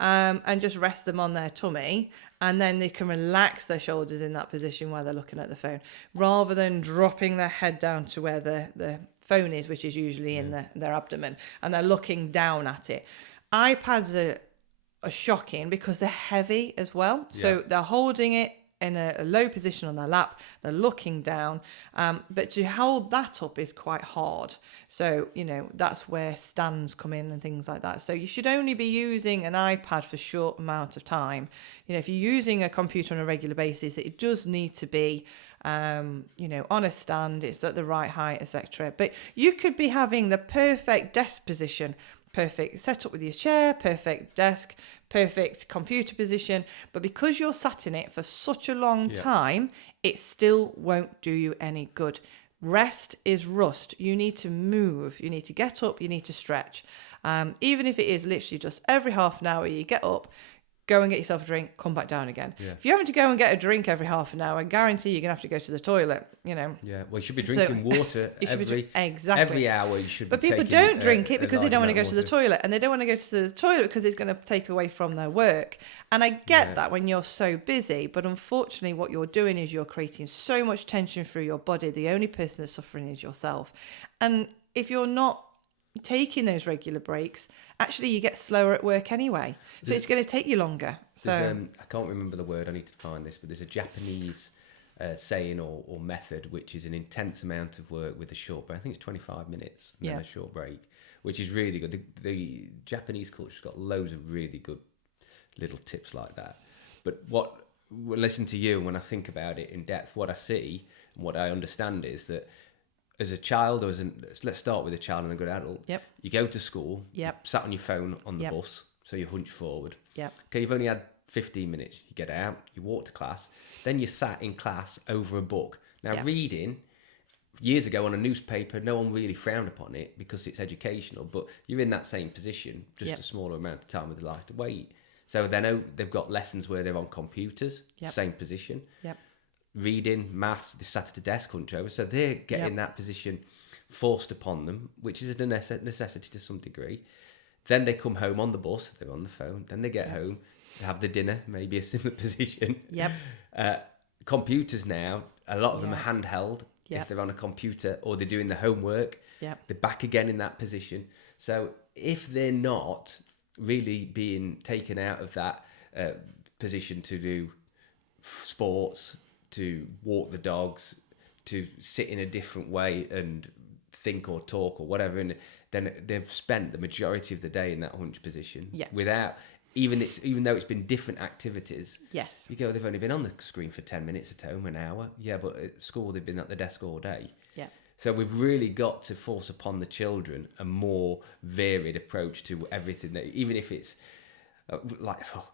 and just rest them on their tummy, and then they can relax their shoulders in that position while they're looking at the phone, rather than dropping their head down to where the phone is, which is usually in their abdomen, and they're looking down at it. iPads are shocking because they're heavy as well. So they're holding it in a low position on their lap, they're looking down, but to hold that up is quite hard. So, you know, that's where stands come in and things like that. So you should only be using an iPad for a short amount of time. You know, if you're using a computer on a regular basis, it does need to be you know, on a stand, it's at the right height, etc. But you could be having the perfect desk position, perfect setup with your chair, perfect desk, perfect computer position, but because you're sat in it for such a long time, it still won't do you any good. Rest is rust. You need to move. You need to get up. You need to stretch. Even if it is literally just every half an hour, you get up, go and get yourself a drink, come back down again. Yeah. If you're having to go and get a drink every half an hour, I guarantee you're going to have to go to the toilet, you know. Yeah, well, you should be drinking water exactly. every hour. You should. But be people taking don't drink it because they don't want to go to the water. toilet, and they don't want to go to the toilet because it's going to take away from their work. And I get that when you're so busy, but unfortunately, what you're doing is you're creating so much tension through your body. The only person that's suffering is yourself. And if you're not taking those regular breaks, actually you get slower at work anyway, so it's going to take you longer. So I can't remember the word, I need to find this, but there's a Japanese saying or method, which is an intense amount of work with a short break. I think it's 25 minutes and then a short break, which is really good. The Japanese culture's got loads of really good little tips like that. But listen to you, and when I think about it in depth, what I see and what I understand is that as a child, or let's start with a child and a good adult. Yep. You go to school. Yep. Sat on your phone on the bus, so you hunch forward. Yep. Okay, you've only had 15 minutes. You get out, you walk to class, then you sat in class over a book. Now, reading, years ago on a newspaper, no one really frowned upon it because it's educational, but you're in that same position, just a smaller amount of time with a lighter weight. So they've got lessons where they're on computers, same position. Yep. Reading, maths, they sat at a desk hunch over, so they're getting that position forced upon them, which is a necessity to some degree. Then they come home on the bus, they're on the phone, then they get home, they have the dinner, maybe a similar position. Yep. Computers now, a lot of them are handheld if they're on a computer, or they're doing the homework. Yep. They're back again in that position. So if they're not really being taken out of that position to do sports, to walk the dogs, to sit in a different way and think or talk or whatever, and then they've spent the majority of the day in that hunch position without even though it's been different activities. Yes. You go, they've only been on the screen for 10 minutes at home, an hour. Yeah, but at school they've been at the desk all day. Yeah. So we've really got to force upon the children a more varied approach to everything. That even if it's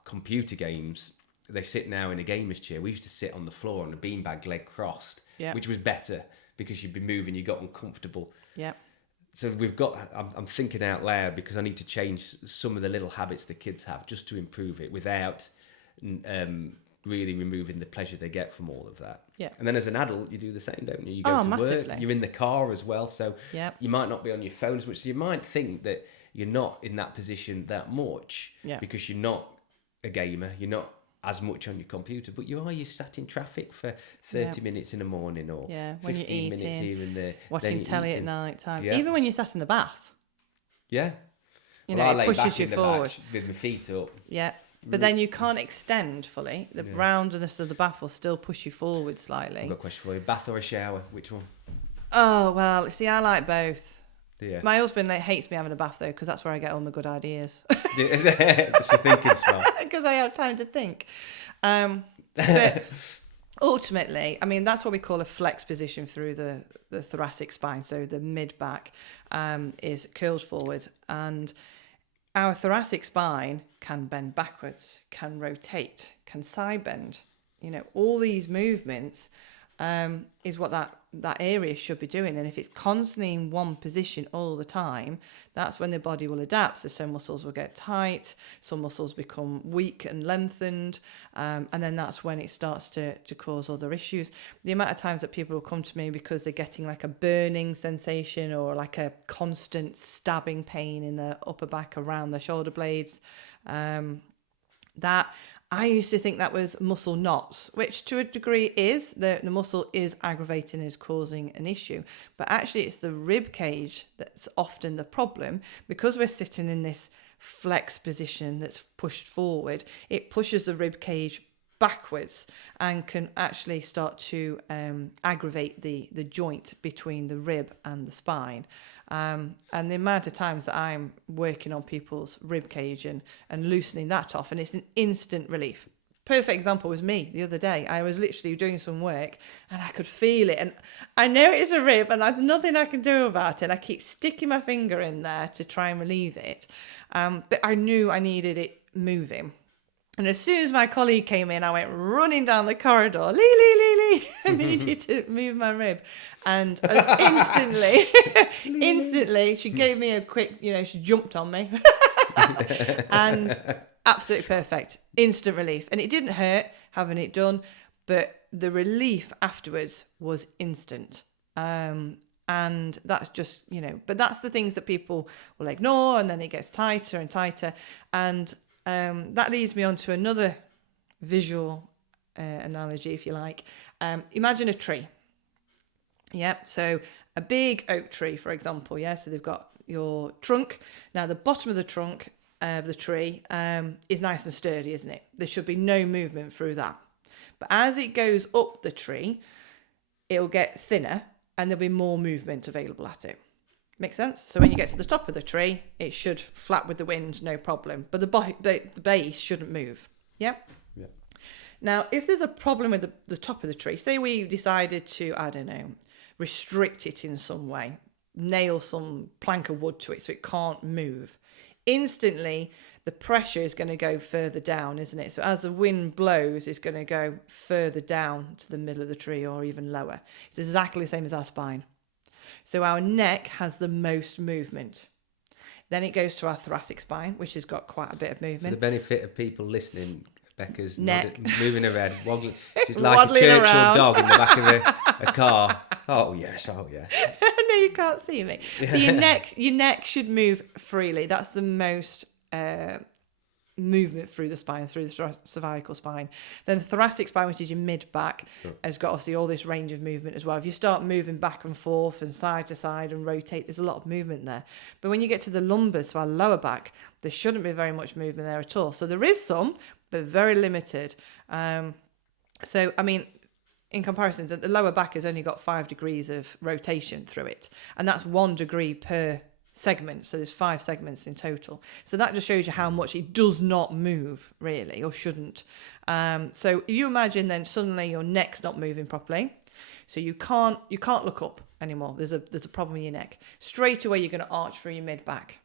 computer games, they sit now in a gamer's chair. We used to sit on the floor on a beanbag, leg crossed, which was better because you'd be moving, you got uncomfortable. Yeah. So I'm thinking out loud because I need to change some of the little habits the kids have just to improve it without really removing the pleasure they get from all of that. Yeah. And then as an adult, you do the same, don't you? You go to massively. work, you're in the car as well, so you might not be on your phone as much. So you might think that you're not in that position that much because you're not a gamer, you're not as much on your computer, but you sat in traffic for 30 minutes in the morning, or when 15 you're minutes eating, here and there. watching telly at night time, Yeah. even when you sat in the bath. Yeah. You Well, know, it pushes you forward. With my feet up. Yeah. But then you can't extend fully. The roundness of the bath will still push you forward slightly. I've got a question for you. Bath or a shower? Which one? Oh, well, see, I like both. Yeah. My husband hates me having a bath, though, because that's where I get all my good ideas. Just your thinking spell. Because I have time to think. But ultimately, I mean, that's what we call a flex position through the thoracic spine. So the mid-back is curled forward. And our thoracic spine can bend backwards, can rotate, can side bend. You know, all these movements is what that area should be doing. And if it's constantly in one position all the time, that's when the body will adapt. So some muscles will get tight, some muscles become weak and lengthened, and then that's when it starts to cause other issues. The amount of times that people will come to me because they're getting like a burning sensation or like a constant stabbing pain in the upper back around the shoulder blades, that I used to think that was muscle knots, which to a degree is. The muscle is aggravating, is causing an issue. But actually it's the rib cage that's often the problem, because we're sitting in this flex position that's pushed forward. It pushes the rib cage backwards and can actually start to aggravate the joint between the rib and the spine. And the amount of times that I'm working on people's rib cage and loosening that off, and it's an instant relief. Perfect example was me the other day. I was literally doing some work and I could feel it, and I know it's a rib and there's nothing I can do about it. I keep sticking my finger in there to try and relieve it, but I knew I needed it moving. And as soon as my colleague came in, I went running down the corridor. Lee, I need you to move my rib. And instantly, she gave me a quick, she jumped on me. And absolutely perfect. Instant relief. And it didn't hurt having it done, but the relief afterwards was instant. And that's just, but that's the things that people will ignore, and then it gets tighter and tighter. And that leads me on to another visual analogy, if you like. Imagine a tree. Yeah, so a big oak tree, for example. Yeah, so they've got your trunk. Now, the bottom of the trunk of the tree is nice and sturdy, isn't it? There should be no movement through that. But as it goes up the tree, it'll get thinner and there'll be more movement available at it. Makes sense? So when you get to the top of the tree, it should flap with the wind, no problem. But the base shouldn't move. Yeah? Yeah. Now, if there's a problem with the top of the tree, say we decided to, I don't know, restrict it in some way, nail some plank of wood to it so it can't move, instantly the pressure is going to go further down, isn't it? So as the wind blows, it's going to go further down to the middle of the tree or even lower. It's exactly the same as our spine. So our neck has the most movement. Then it goes to our thoracic spine, which has got quite a bit of movement. For the benefit of people listening, Becca's neck moving her head, waggling. She's like Waddling a Churchill around. dog in the back of a car. Oh yes. No, you can't see me. But your neck should move freely. That's the most movement through the spine, through the cervical spine. Then the thoracic spine, which is your mid-back, has got obviously all this range of movement as well. If you start moving back and forth and side to side and rotate, there's a lot of movement there. But when you get to the lumbar, so our lower back, there shouldn't be very much movement there at all. So there is some, but very limited. So, I mean, in comparison, the lower back has only got 5 degrees of rotation through it. And that's 1 degree per segment. So there's 5 segments in total. So that just shows you how much it does not move, really, or shouldn't. So you imagine then suddenly your neck's not moving properly. So you can't look up anymore. There's a problem with your neck. Straight away, you're going to arch through your mid-back.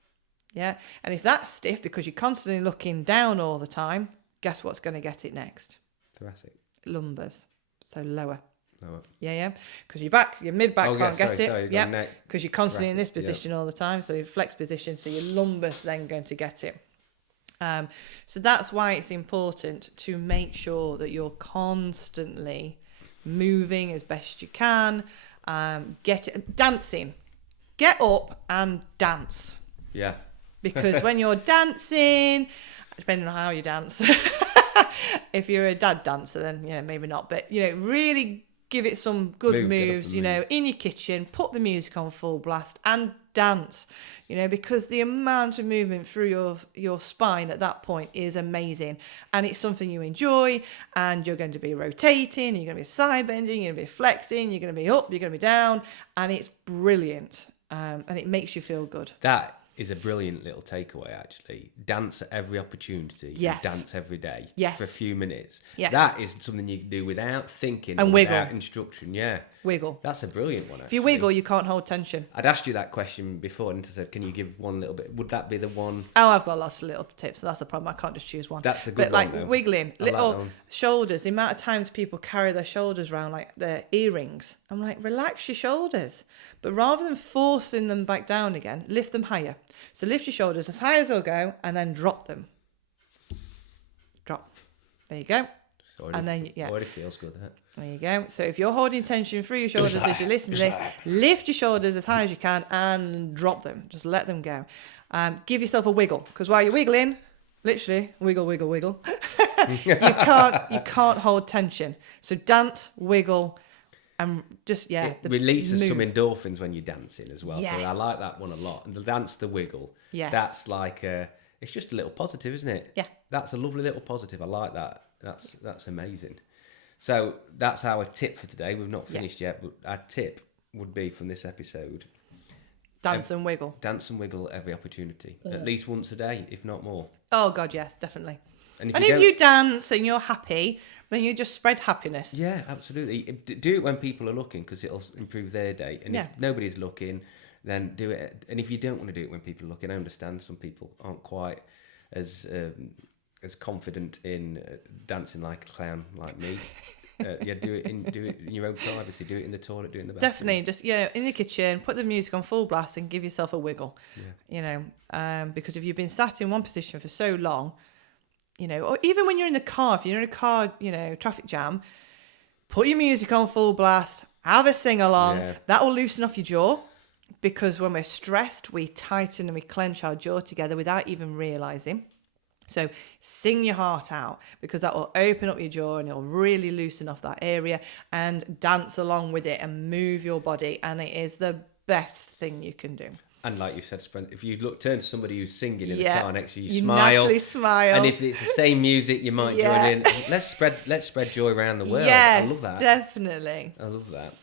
Yeah. And if that's stiff because you're constantly looking down all the time, guess what's going to get it next? Thoracic. Lumbars. So lower. Lower. Yeah. Because your mid-back can't get it. Sorry, yeah. Because you're constantly thoracic, in this position all the time. So your flex position. So your lumbar's then going to get it. So that's why it's important to make sure that you're constantly moving as best you can. Dancing. Get up and dance. Yeah. Because when you're dancing, depending on how you dance, if you're a dad dancer, then maybe not. But really give it some good moves. In your kitchen, put the music on full blast and dance. Because the amount of movement through your spine at that point is amazing, and it's something you enjoy. And you're going to be rotating, you're going to be side bending, you're going to be flexing, you're going to be up, you're going to be down, and it's brilliant. And it makes you feel good. That is a brilliant little takeaway, actually. Dance at every opportunity. Yes. Dance every day. Yes. For a few minutes. Yes. That is something you can do without thinking. And wiggle. Without instruction, yeah. Wiggle. That's a brilliant one, actually. If you wiggle, you can't hold tension. I'd asked you that question before and I said, can you give one little bit? Would that be the one? Oh, I've got lots of little tips. So that's the problem. I can't just choose one. That's a good one, one, But though. Wiggling, little like shoulders. The amount of times people carry their shoulders around like their earrings. I'm like, relax your shoulders. But rather than forcing them back down again, lift them higher. So lift your shoulders as high as they'll go and then drop them. Drop. There you go. Already feels good, that. There you go. So if you're holding tension through your shoulders as you listen to this, lift your shoulders as high as you can and drop them. Just let them go. Give yourself a wiggle, because while you're wiggling, literally wiggle, wiggle, wiggle. you can't hold tension. So dance, wiggle, and just It releases move. some endorphins when you're dancing as well. Yes. So I like that one a lot. And the dance, the wiggle. Yes. That's like it's just a little positive, isn't it? Yeah. That's a lovely little positive. I like that. That's amazing. So that's our tip for today. We've not finished yet, but our tip would be from this episode: dance and wiggle. Dance and wiggle every opportunity, at least once a day, if not more. Oh God, yes, definitely. And if you dance and you're happy, then you just spread happiness. Yeah, absolutely. Do it when people are looking, because it'll improve their day. And if nobody's looking, then do it. And if you don't want to do it when people are looking, I understand some people aren't quite as as confident in dancing like a clown like me. Do it in your own privacy. Do it in the toilet. Do it in the bathroom. Definitely, just in the kitchen, put the music on full blast and give yourself a wiggle. Because if you've been sat in one position for so long, or even when you're in the car, if you're in a car, traffic jam, put your music on full blast, have a sing along. Yeah. That will loosen off your jaw, because when we're stressed, we tighten and we clench our jaw together without even realizing. So sing your heart out, because that will open up your jaw and it'll really loosen off that area, and dance along with it and move your body. And it is the best thing you can do. And like you said, if you turn to somebody who's singing in the car next to you, you smile. Naturally smile. And if it's the same music, you might join in. Let's spread joy around the world. Yes, I love that. Definitely. I love that.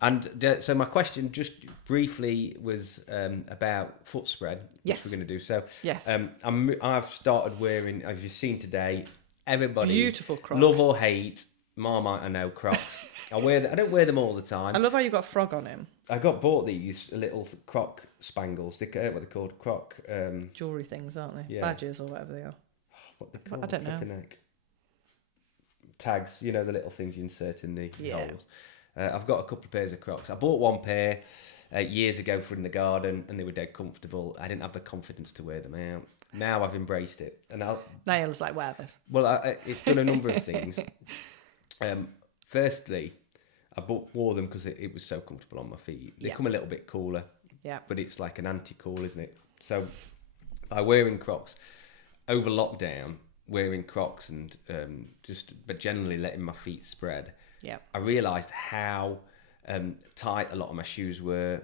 And so my question just briefly was about foot spread, which we're going to do. So yes. I've started wearing, as you've seen today, everybody, beautiful Crocs. Love or hate, Marmite I know, Crocs. I don't wear them all the time. I love how you got a frog on him. I bought these little Croc spangles. What they're called, Croc jewelry things, aren't they? Yeah. Badges or whatever they are. What they're called? I don't know. Tags, the little things you insert in the Yeah. holes. I've got a couple of pairs of Crocs. I bought one pair years ago for in the garden, and they were dead comfortable. I didn't have the confidence to wear them out. Now I've embraced it, and Nails like wear this. Well, it's done a number of things. Firstly, I wore them because it was so comfortable on my feet. They come a little bit cooler, but it's like an anti-cool, isn't it? So by wearing Crocs over lockdown, wearing Crocs and but generally letting my feet spread. Yeah, I realised how tight a lot of my shoes were,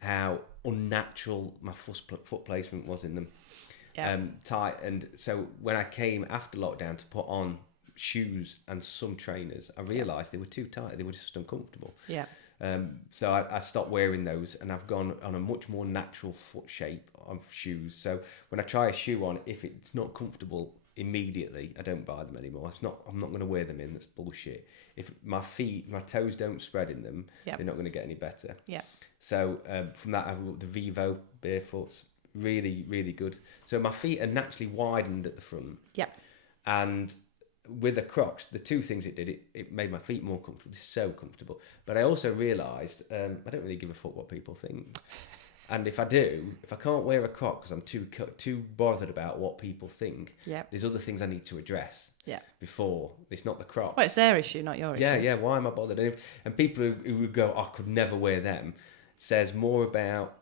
how unnatural my foot placement was in them. Tight, and so when I came after lockdown to put on shoes and some trainers, I realised they were too tight. They were just uncomfortable. Yeah. So I stopped wearing those, and I've gone on a much more natural foot shape of shoes. So when I try a shoe on, if it's not comfortable immediately, I don't buy them anymore. I'm not going to wear them in. That's bullshit. If my toes don't spread in them, they're not going to get any better. Yeah. So from that, I've got the Vivo barefoots, really, really good. So my feet are naturally widened at the front. Yeah. And with the Crocs, the two things it did, it made my feet more comfortable. It's so comfortable. But I also realised I don't really give a fuck what people think. And if I can't wear a Croc because I'm too bothered about what people think, there's other things I need to address before. It's not the Crocs. Well, it's their issue, not your issue. Yeah, why am I bothered? And people who would go, I could never wear them, says more about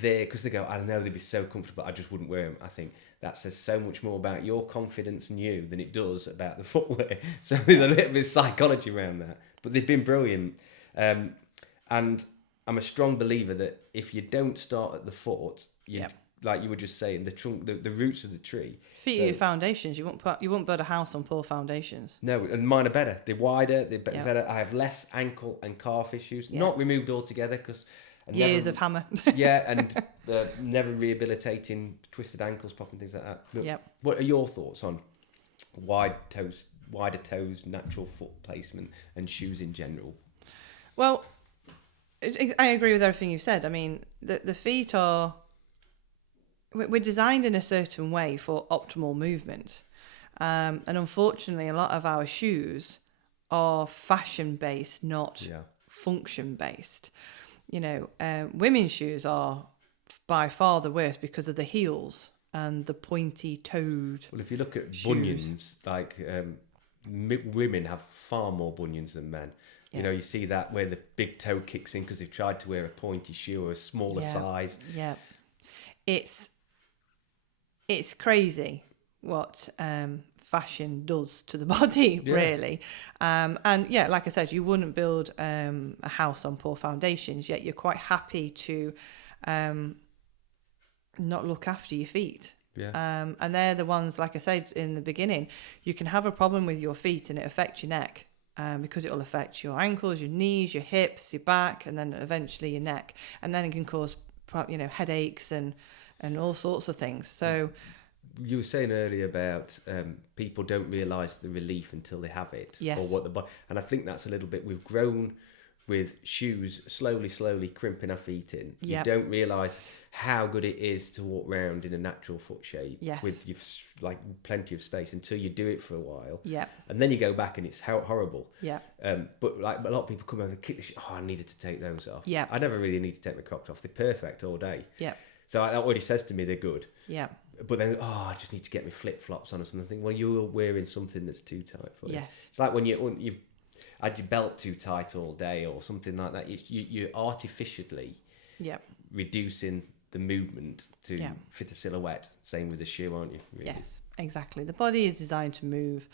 because they go, I don't know, they'd be so comfortable, I just wouldn't wear them. I think that says so much more about your confidence in you than it does about the footwear. So there's a little bit of psychology around that. But they've been brilliant. And I'm a strong believer that if you don't start at the foot, like you were just saying, the trunk, the roots of the tree. Feet are your foundations. You won't build a house on poor foundations. No, and mine are better. They're wider. They're better. I have less ankle and calf issues. Not removed altogether because years of hammer. And never rehabilitating twisted ankles, popping things like that. What are your thoughts on wider toes, natural foot placement, and shoes in general? Well, I agree with everything you've said. I mean, the feet we're designed in a certain way for optimal movement. And unfortunately, a lot of our shoes are fashion-based, not function-based. Women's shoes are by far the worst because of the heels and the pointy-toed. Well, if you look at bunions, like women have far more bunions than men. You see that where the big toe kicks in because they've tried to wear a pointy shoe or a smaller size. Yeah, it's crazy what fashion does to the body, really. And like I said, you wouldn't build a house on poor foundations, yet you're quite happy to not look after your feet. Yeah. And they're the ones, like I said in the beginning, you can have a problem with your feet and it affects your neck. Because it will affect your ankles, your knees, your hips, your back, and then eventually your neck. And then it can cause, headaches and all sorts of things. So you were saying earlier about people don't realise the relief until they have it. Yes. Or what the body. And I think that's a little bit, we've grown with shoes slowly crimping our feet in, you Yep. don't realise how good it is to walk around in a natural foot shape Yes. with like plenty of space until you do it for a while. Yep. And then you go back and it's horrible. Yeah. But like a lot of people come over and kick the shit. Oh, I needed to take those off. Yeah. I never really need to take my Crocs off. They're perfect all day. Yeah. So that already says to me they're good. Yeah. But then, I just need to get my flip-flops on or something. Well, you're wearing something that's too tight for you. Yes. It's like when you've had your belt too tight all day or something like that. You're artificially Yeah. reducing the movement to Yeah. fit a silhouette. Same with the shoe, aren't you? Really? Yes, exactly. The body is designed to move,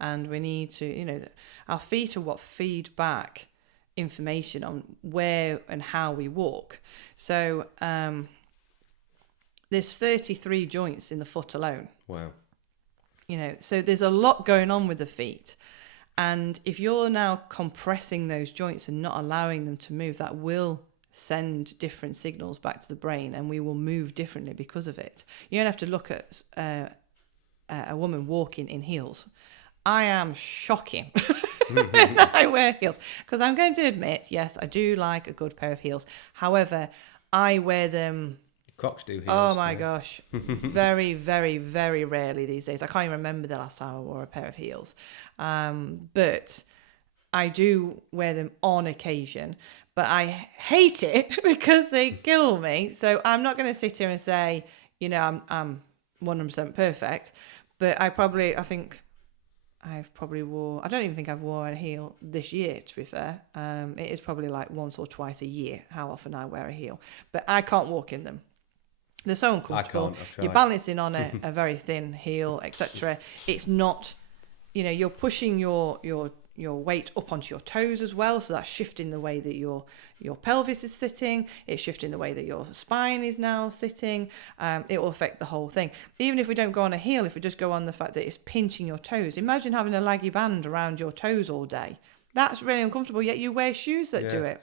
and we need to, our feet are what feed back information on where and how we walk. So there's 33 joints in the foot alone. Wow. So there's a lot going on with the feet. And if you're now compressing those joints and not allowing them to move, that will send different signals back to the brain, and we will move differently because of it. You don't have to look at a woman walking in heels. I am shocking when I wear heels, because I'm going to admit, yes, I do like a good pair of heels. However, I wear them. Crocs do heels. Oh my gosh. Very, very, very rarely these days. I can't even remember the last time I wore a pair of heels. But I do wear them on occasion. But I hate it because they kill me. So I'm not going to sit here and say, I'm 100% perfect. But I don't even think I've worn a heel this year, to be fair. It is probably like once or twice a year how often I wear a heel. But I can't walk in them. They're so uncomfortable. I can't. I've tried. You're balancing on a very thin heel, etc. It's not, you're pushing your weight up onto your toes as well. So that's shifting the way that your pelvis is sitting. It's shifting the way that your spine is now sitting. It will affect the whole thing. Even if we don't go on a heel, if we just go on the fact that it's pinching your toes. Imagine having a laggy band around your toes all day. That's really uncomfortable, yet you wear shoes that do it.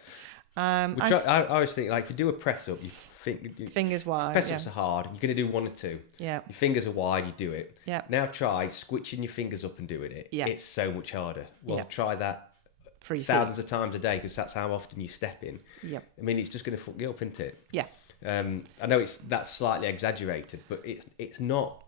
I always think, like, if you do a press up, you think fingers wide. Press ups are hard. You're going to do one or two. Yeah. Your fingers are wide. You do it. Yeah. Now try squishing your fingers up and doing it. Yeah. It's so much harder. Well, try that thousands of times a day, because that's how often you step in. Yeah. I mean, it's just going to fuck you up, isn't it? Yeah. I know that's slightly exaggerated, but it's not.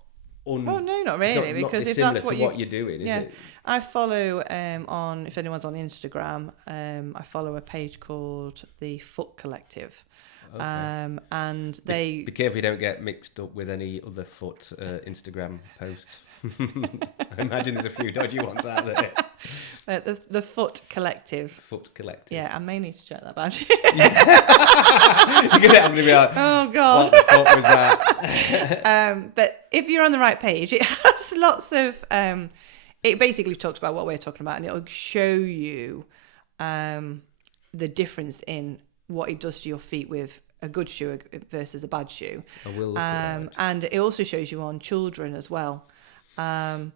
Well, no, not really, because if that's what you're doing, is it? I follow if anyone's on Instagram, I follow a page called the Foot Collective. Okay. And they be careful you don't get mixed up with any other foot Instagram posts. I imagine there's a few dodgy ones out there. The Foot Collective. Foot Collective. Yeah, I may need to check that badge. You're going to be like, oh God, what the fuck was that? But if you're on the right page, it has lots of. It basically talks about what we're talking about, and it'll show you the difference in what it does to your feet with a good shoe versus a bad shoe. I will look at that. And it also shows you on children as well. And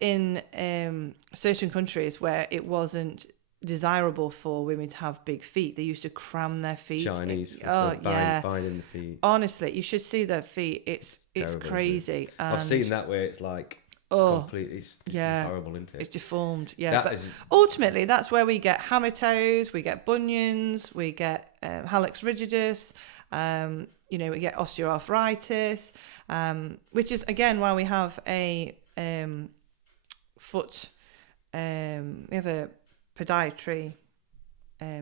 in certain countries where it wasn't desirable for women to have big feet, they used to cram their feet. Binding the feet. Honestly, you should see their feet. It's terrible, crazy. I've seen that where it's like completely horrible, isn't it? It's deformed. Yeah, but ultimately that's where we get hammer toes, we get bunions, we get hallux rigidus. We get osteoarthritis, which is again why we have a foot. We have a podiatry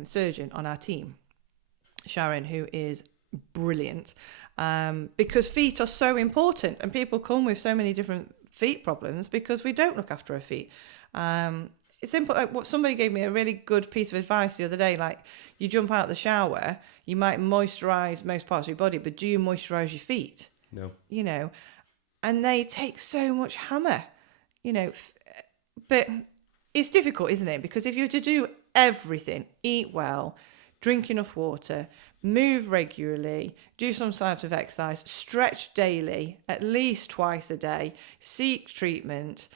surgeon on our team, Sharon, who is brilliant, because feet are so important, and people come with so many different feet problems because we don't look after our feet. It's simple. What somebody gave me a really good piece of advice the other day. Like, you jump out of the shower, you might moisturize most parts of your body, but do you moisturize your feet? No. And they take so much hammer. But it's difficult, isn't it? Because if you were to do everything, eat well, drink enough water, move regularly, do some sort of exercise, stretch daily, at least twice a day, seek treatment,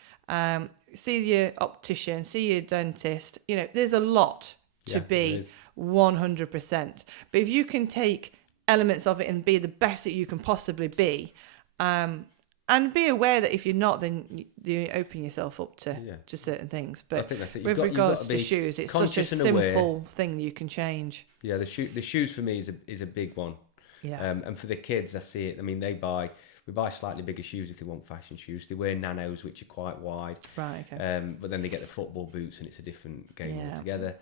see your optician, see your dentist. There's a lot to be 100%. But if you can take elements of it and be the best that you can possibly be, and And be aware that if you're not, then you open yourself up to certain things. But I think that's it. with regards to shoes, it's such a simple thing you can change. Yeah, the shoes for me is a big one. Yeah. And for the kids, I see it. I mean, we buy slightly bigger shoes if they want fashion shoes. They wear nanos, which are quite wide. Right. Okay. But then they get the football boots, and it's a different game altogether.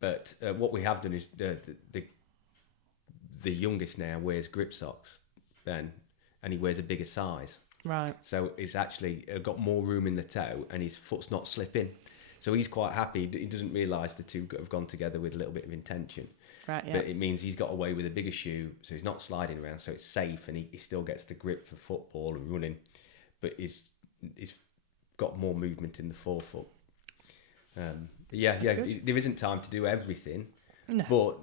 But what we have done is the youngest now wears grip socks then, and he wears a bigger size. Right. So it's actually got more room in the toe, and his foot's not slipping. So he's quite happy. He doesn't realise the two have gone together with a little bit of intention. Right, yeah. But it means he's got away with a bigger shoe, so he's not sliding around, so it's safe, and he still gets the grip for football and running, but he's got more movement in the forefoot. There isn't time to do everything, but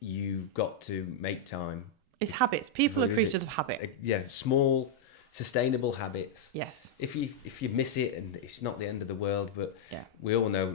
you've got to make time. It's habits. People are creatures of habit. Small, sustainable habits. Yes. If you miss it, and it's not the end of the world, but we all know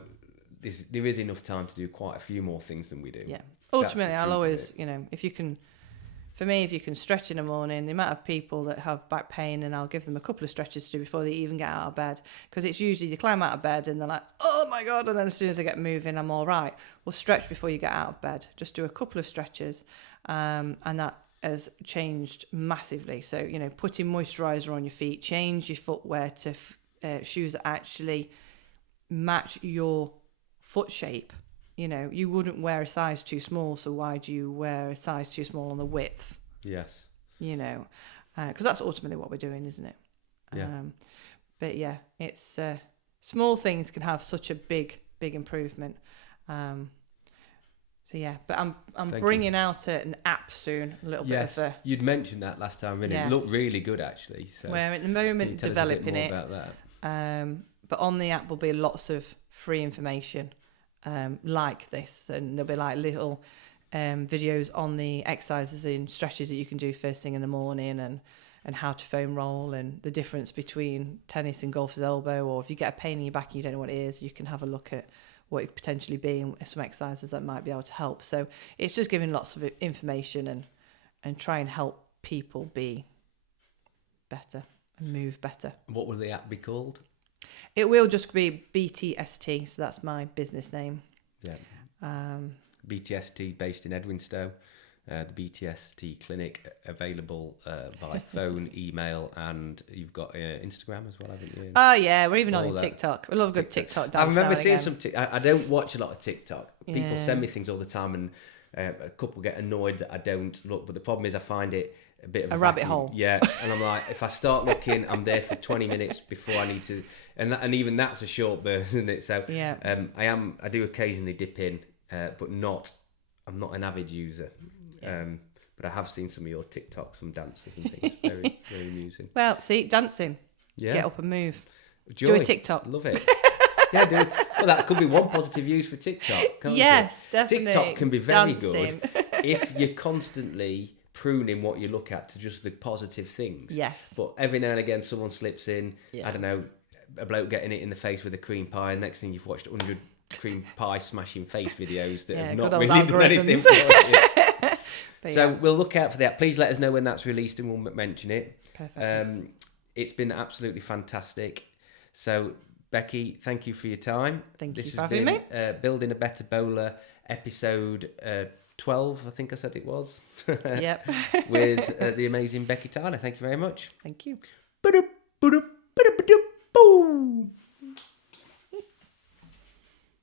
there is enough time to do quite a few more things than we do. Yeah. Ultimately, I'll always, if you can stretch in the morning, the amount of people that have back pain, and I'll give them a couple of stretches to do before they even get out of bed, because it's usually they climb out of bed and they're like, oh my God, and then as soon as they get moving, I'm all right. Well, stretch before you get out of bed. Just do a couple of stretches, and that has changed massively. So, putting moisturiser on your feet, change your footwear to shoes that actually match your foot shape. You wouldn't wear a size too small, so why do you wear a size too small on the width? Yes. Because that's ultimately what we're doing, isn't it? Yeah. But yeah, it's small things can have such a big improvement. So yeah, but I'm bringing out an app soon. A little bit of you'd mentioned that last time. Really, it looked really good actually. So we're at the moment developing it. About that? But on the app will be lots of free information. Like this, and there'll be like little videos on the exercises and stretches that you can do first thing in the morning, and how to foam roll, and the difference between tennis and golfer's elbow, or if you get a pain in your back and you don't know what it is, you can have a look at what it could potentially be and some exercises that might be able to help. So it's just giving lots of information and try and help people be better and move better. What will the app be called? It will just be BTST, so that's my business name. Yeah. BTST based in Edwinstowe. The BTST clinic available by phone, email, and you've got Instagram as well, haven't you? Oh yeah, we're even on TikTok. We love a good TikTok dance. I remember seeing some. I don't watch a lot of TikTok. People send me things all the time, and a couple get annoyed that I don't look. But the problem is, I find it a bit of a rabbit hole. Yeah, and I'm like, if I start looking, I'm there for 20 minutes before I need to, and even that's a short burst, isn't it? So yeah, I do occasionally dip in, but I'm not an avid user. Yeah. But I have seen some of your TikToks, some dances and things. Very, very amusing. Well, see, dancing. Yeah. Get up and move. Joy. Do a TikTok. Love it. Yeah, dude. Well, that could be one positive use for TikTok, can't yes, it? Definitely. TikTok can be very dancing. Good if you're constantly pruning what you look at to just the positive things. Yes. But every now and again, someone slips in, I don't know, a bloke getting it in the face with a cream pie, and next thing you've watched 100 cream pie smashing face videos that have not really done anything for you. So we'll look out for that. Please let us know when that's released and we'll mention it. Perfect. It's been absolutely fantastic. So Becky, thank you for your time. Thank you for having me. Building a Better Bowler episode 12, I think I said it was. Yep. With the amazing Becky Tyler. Thank you very much. Thank you. Boom.